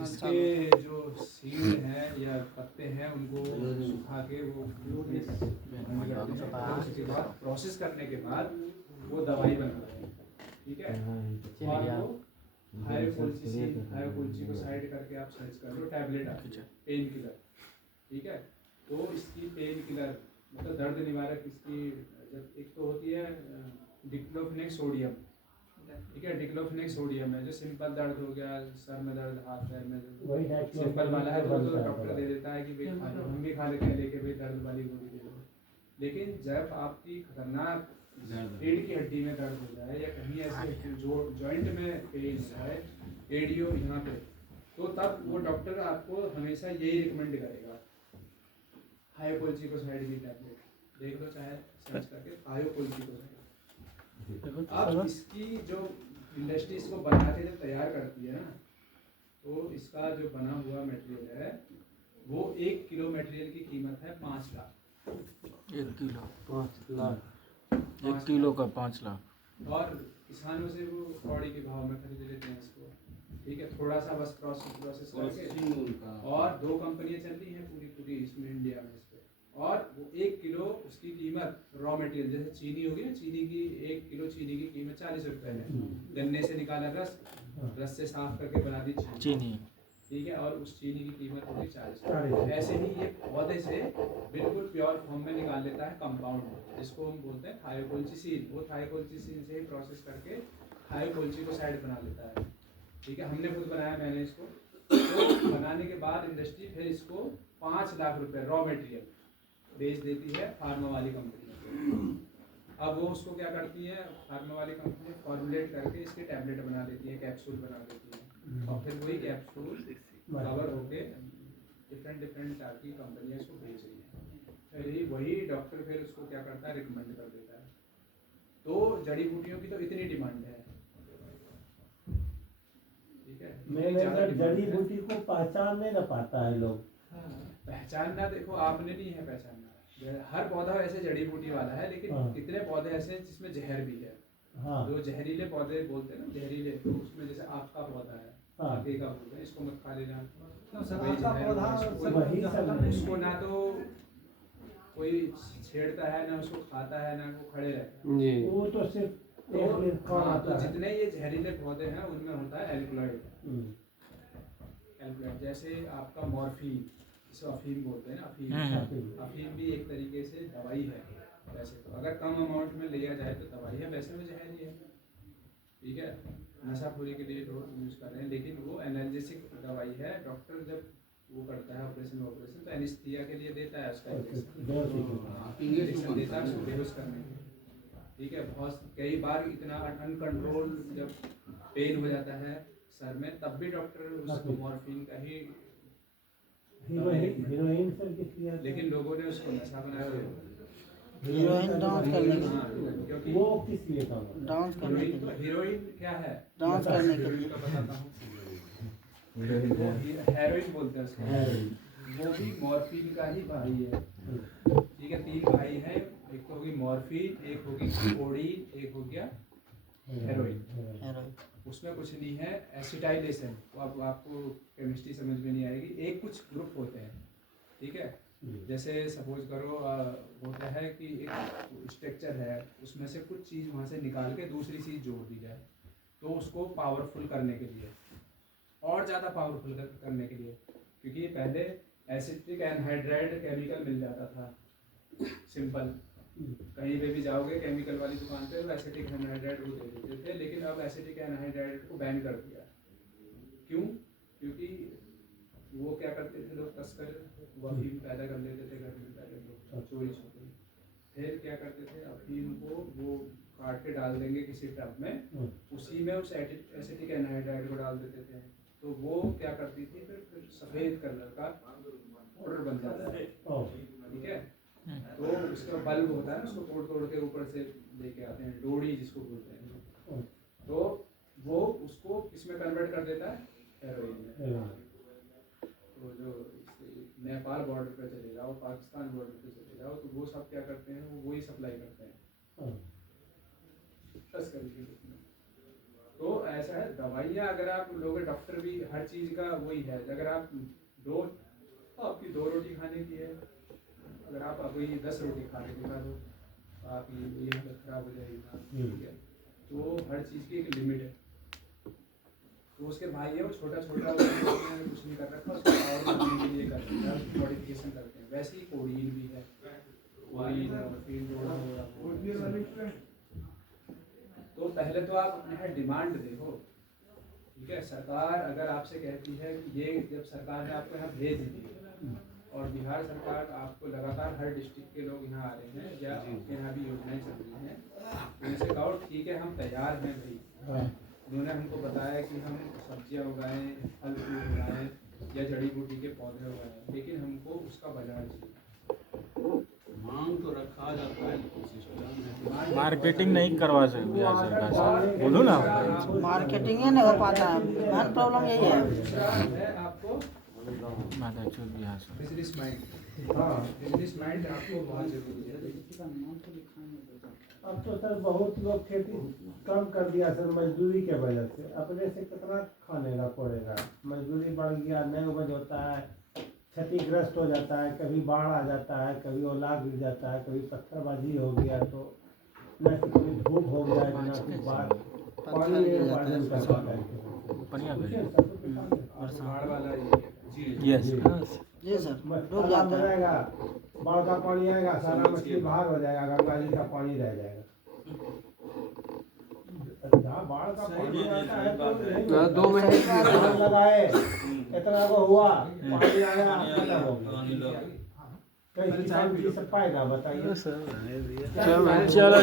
इसके जो सीड हैं या पत्ते हैं उनको सुखा के वो उसके बाद प्रोसेस करने के बाद वो दवाई बनाते हैं, ठीक है। और वो हायोकोल्ची को साइड करके आप सर्च कर लो, टैबलेट आती है पेन किलर, ठीक है। तो इसकी पेन किलर मतलब दर्द निवारक इसकी जब एक तो होती है डिक्लोफेनेक सोडियम, ठीक है। डिक्लोफेनेक सोडियम है जो सिंपल दर्द हो गया, सर में दर्द, हाथ पैर में वही दर्द, डायट सिंपल वाला है तो डॉक्टर दे देता है कि भाई खा लो, हम भी खा लेते हैं लेके भाई दर्द वाली गोली दे दो। लेकिन जब आपकी खतरनाक रीढ़ की हड्डी में दर्द हो जाए या कहीं ऐसे जो जॉइंट में पेन है, एडियो यहाँ पे, तो तब वो डॉक्टर आपको हमेशा यही रिकमेंड करेगा, हायोकोल्चिकोसाइड की टैबलेट देख लो, चाहे सर्च करके हायोकोल्चिकोसाइड। अब इसकी जो इंडस्ट्री इसको बना के जब तैयार करती है ना, तो इसका जो बना हुआ मटेरियल है वो 1 किलो मटेरियल की कीमत है 5 लाख। 1 किलो 5 लाख, 1 किलो का 5 लाख। और किसानों से वो कौड़ी के भाव में खरीद लेते हैं इसको, ठीक है। थोड़ा सा बस प्रोसेस करके, और 2 कंपनियां चल रही हैं पूरी इसमें इंडिया में इस पे। और वो 1 किलो उसकी कीमत रॉ मटेरियल जैसे चीनी होगी ना, चीनी की 1 किलो चीनी की कीमत 40 रुपये है। गन्ने से निकाला रस से साफ करके बना दी चीनी, ठीक है, और उस चीनी की कीमत होगी 40। ऐसे ही ये पौधे से बिल्कुल प्योर फॉर्म में निकाल लेता है कंपाउंड, जिसको हम बोलते हैं थायोकोल्चिसिन। वो थायोकोल्चिसिन से ही प्रोसेस करके थायोकोल्चिकोसाइड बना लेता है, ठीक है। हमने खुद बनाया, मैंने इसको। तो बनाने के बाद इंडस्ट्री फिर इसको 5 लाख रुपए रॉ मटेरियल बेच देती है फार्मा वाली कंपनी। अब वो उसको क्या करती है, फार्मा वाली कंपनी फॉर्मुलेट करके इसके टैबलेट बना देती है, कैप्सूल बना देती है, और फिर वही कैप्सूल कवर होके डिफरेंट टाइप की कंपनियां इसको बेच रही है। फिर वही डॉक्टर फिर उसको क्या करता है, रिकमेंड कर देता है। तो जड़ी बूटियों की तो इतनी डिमांड है, ठीक है। मैं जड़ी बूटी को पहचान नहीं ना पाता है लोग। पहचानना देखो आपने नहीं है पहचानना, हर पौधा वैसे जड़ी बूटी वाला है, लेकिन कितने पौधे ऐसे हैं जिसमें जहर भी है। जो जहरीले पौधे बोलते हैं ना, जहरीले, तो उसमें जैसे आपका पौधा है, आके का बोलते हैं, इसको मत खा लेना, उसको ना तो कोई छेड़ता है, ना उसको खाता है, ना वो खड़े रहता है। वो तो सिर्फ तो जितने ये जहरीले पौधे हैं उनमें होता है एल्कलॉइड। जैसे आपका मॉर्फिन, जिसे अफीम बोलते हैं ना, अफीम भी एक तरीके से दवाई है। वैसे तो अगर कम अमाउंट में लिया जाए तो दवाई है, वैसे वो जहर है, ठीक है। नशाखोरी के लिए लोग यूज़ कर रहे हैं, लेकिन वो एनाल्जेसिक दवाई है। डॉक्टर जब वो करता है ऑपरेशन तो एनेस्थीसिया के लिए देता है, उसका इंजेक्शन देता है उसको बेहोश करने के, ठीक है। बहुत कई बार इतना अनकंट्रोल जब पेन हो जाता है सर में, तब भी डॉक्टर उसको मॉर्फिन का ही, हीरोइन सर किसी, लेकिन लोगों ने उसको नशा बनाया हुआ। हीरोइन डांस करने के लिए, क्योंकि वो किस लिए काम डांस करने के लिए, हीरोइन क्या है, डांस करने के हीरोइन लिए। का बताता हूँ, हेरोइन बोलते हैं उसको। वो भी मॉर्फिन का ही भाई है, ठीक है। 3 भाई हैं, एक तो होगी मॉर्फिन, एक होगी कोडीन, एक हो गया हेरोइन। उसमें कुछ नहीं है, एसिटाइलेशन, वो आपको केमिस्ट्री समझ में नहीं आएगी। एक कुछ ग्रुप होते हैं, ठीक है। जैसे सपोज करो होता है कि एक स्ट्रक्चर है, उसमें से कुछ चीज़ वहाँ से निकाल के दूसरी चीज़ जोड़ दी जाए, तो उसको पावरफुल करने के लिए, और ज़्यादा पावरफुल करने के लिए, क्योंकि पहले एसिटिक एनहाइड्राइड केमिकल मिल जाता था सिंपल, कहीं पे भी जाओगे केमिकल वाली दुकान पे वो एसिटिक एनहाइड्राइड वो दे देते थे, लेकिन अब एसिटिक एनहाइड्राइड को बैन कर दिया। क्यों? क्योंकि वो क्या करते थे लोग, तस्कर वो अफीम पैदा कर लेते थे घर में, पहले लोग चोरी छुपे, फिर क्या करते थे अफीम को वो काट के डाल देंगे किसी ट्रक में, उसी में उस एसिटिक एनहाइड्राइड को डाल देते थे, तो वो क्या करती थी फिर सफ़ेद कलर का पाउडर बन जाता है, ठीक है। तो उसका बल्ब होता है ना, उसको तोड़ तोड़ के ऊपर से लेके आते हैं, डोरी जिसको बोलते हैं, तो वो उसको इसमें कन्वर्ट कर देता है हेरोइन में। तो जो नेपाल बॉर्डर पे चले जाओ, पाकिस्तान बॉर्डर पे चले जाओ, तो वो सब क्या करते हैं, वो वही सप्लाई करते हैं तस्करी के रूप में। तो ऐसा है, दवाइयाँ अगर आप लोगे, डॉक्टर भी हर चीज़ का वही है, अगर आप आपकी 2 रोटी खाने की है, अगर आप वही 10 रोटी खा के दिखा दो, आपकी ये हालत खराब हो जाएगी, ठीक है। तो हर चीज़ की एक लिमिट है। तो उसके भाई है वो छोटा छोटा कुछ नहीं कर रखा, उसको पावर बनाने के लिए कर रखा है, उसकी मॉडिफिकेशन करते हैं। वैसे ही कोडीन भी है, कोडीन है। तो पहले तो आप अपने यहाँ डिमांड देखो, ठीक है। सरकार अगर आपसे कहती है कि ये, जब सरकार ने आपको यहाँ भेज दी और बिहार सरकार आपको लगातार हर डिस्ट्रिक्ट के लोग यहाँ आ रहे हैं या आपके यहाँ भी योजनाएं चल रही हैं, तो उनसे कहो ठीक है हम तैयार हैं भाई। उन्होंने हमको बताया कि हम सब्जियां उगाएं, फल फूल उगाएं या जड़ी बूटी के पौधे उगाएं, लेकिन हमको उसका बाजार चाहिए। मांग तो रखा जाता है, सिस्टम मार्केटिंग नहीं करवा सकते बिहार सरकार से, बोलो ना। मार्केटिंग ही नहीं हो पाता है, मेन प्रॉब्लम यही है। है आपको माता चौक बिहार से बिजनेस माइंड, बिजनेस माइंड आपको बहुत जरूरी है। अब तो सर बहुत लोग खेती कम कर दिया सर, मजदूरी के वजह से। अपने से कितना खाने का पड़ेगा, मजदूरी बढ़ गया, नहीं उपज होता है, क्षतिग्रस्त हो जाता है, कभी बाढ़ आ जाता है, कभी ओला गिर जाता है, कभी पत्थरबाजी हो गया, तो न कभी धूप हो गया, न कोई बात पानी में उपार्जन कर पाता है। बाढ़ वाला ये यस जी सर, डूब तालाब जाता है। बनाएगा, बाढ़ का पानी आएगा, सारा मछली बाहर हो जाएगा, गंगा जी का पानी रह जाएगा। जहाँ बाढ़ का पानी आता है तो 2 महीने धान लगाए, इतना को हुआ, पानी आया, खत्म हो गया। कई किसान जी से पाएगा बताइए। चलो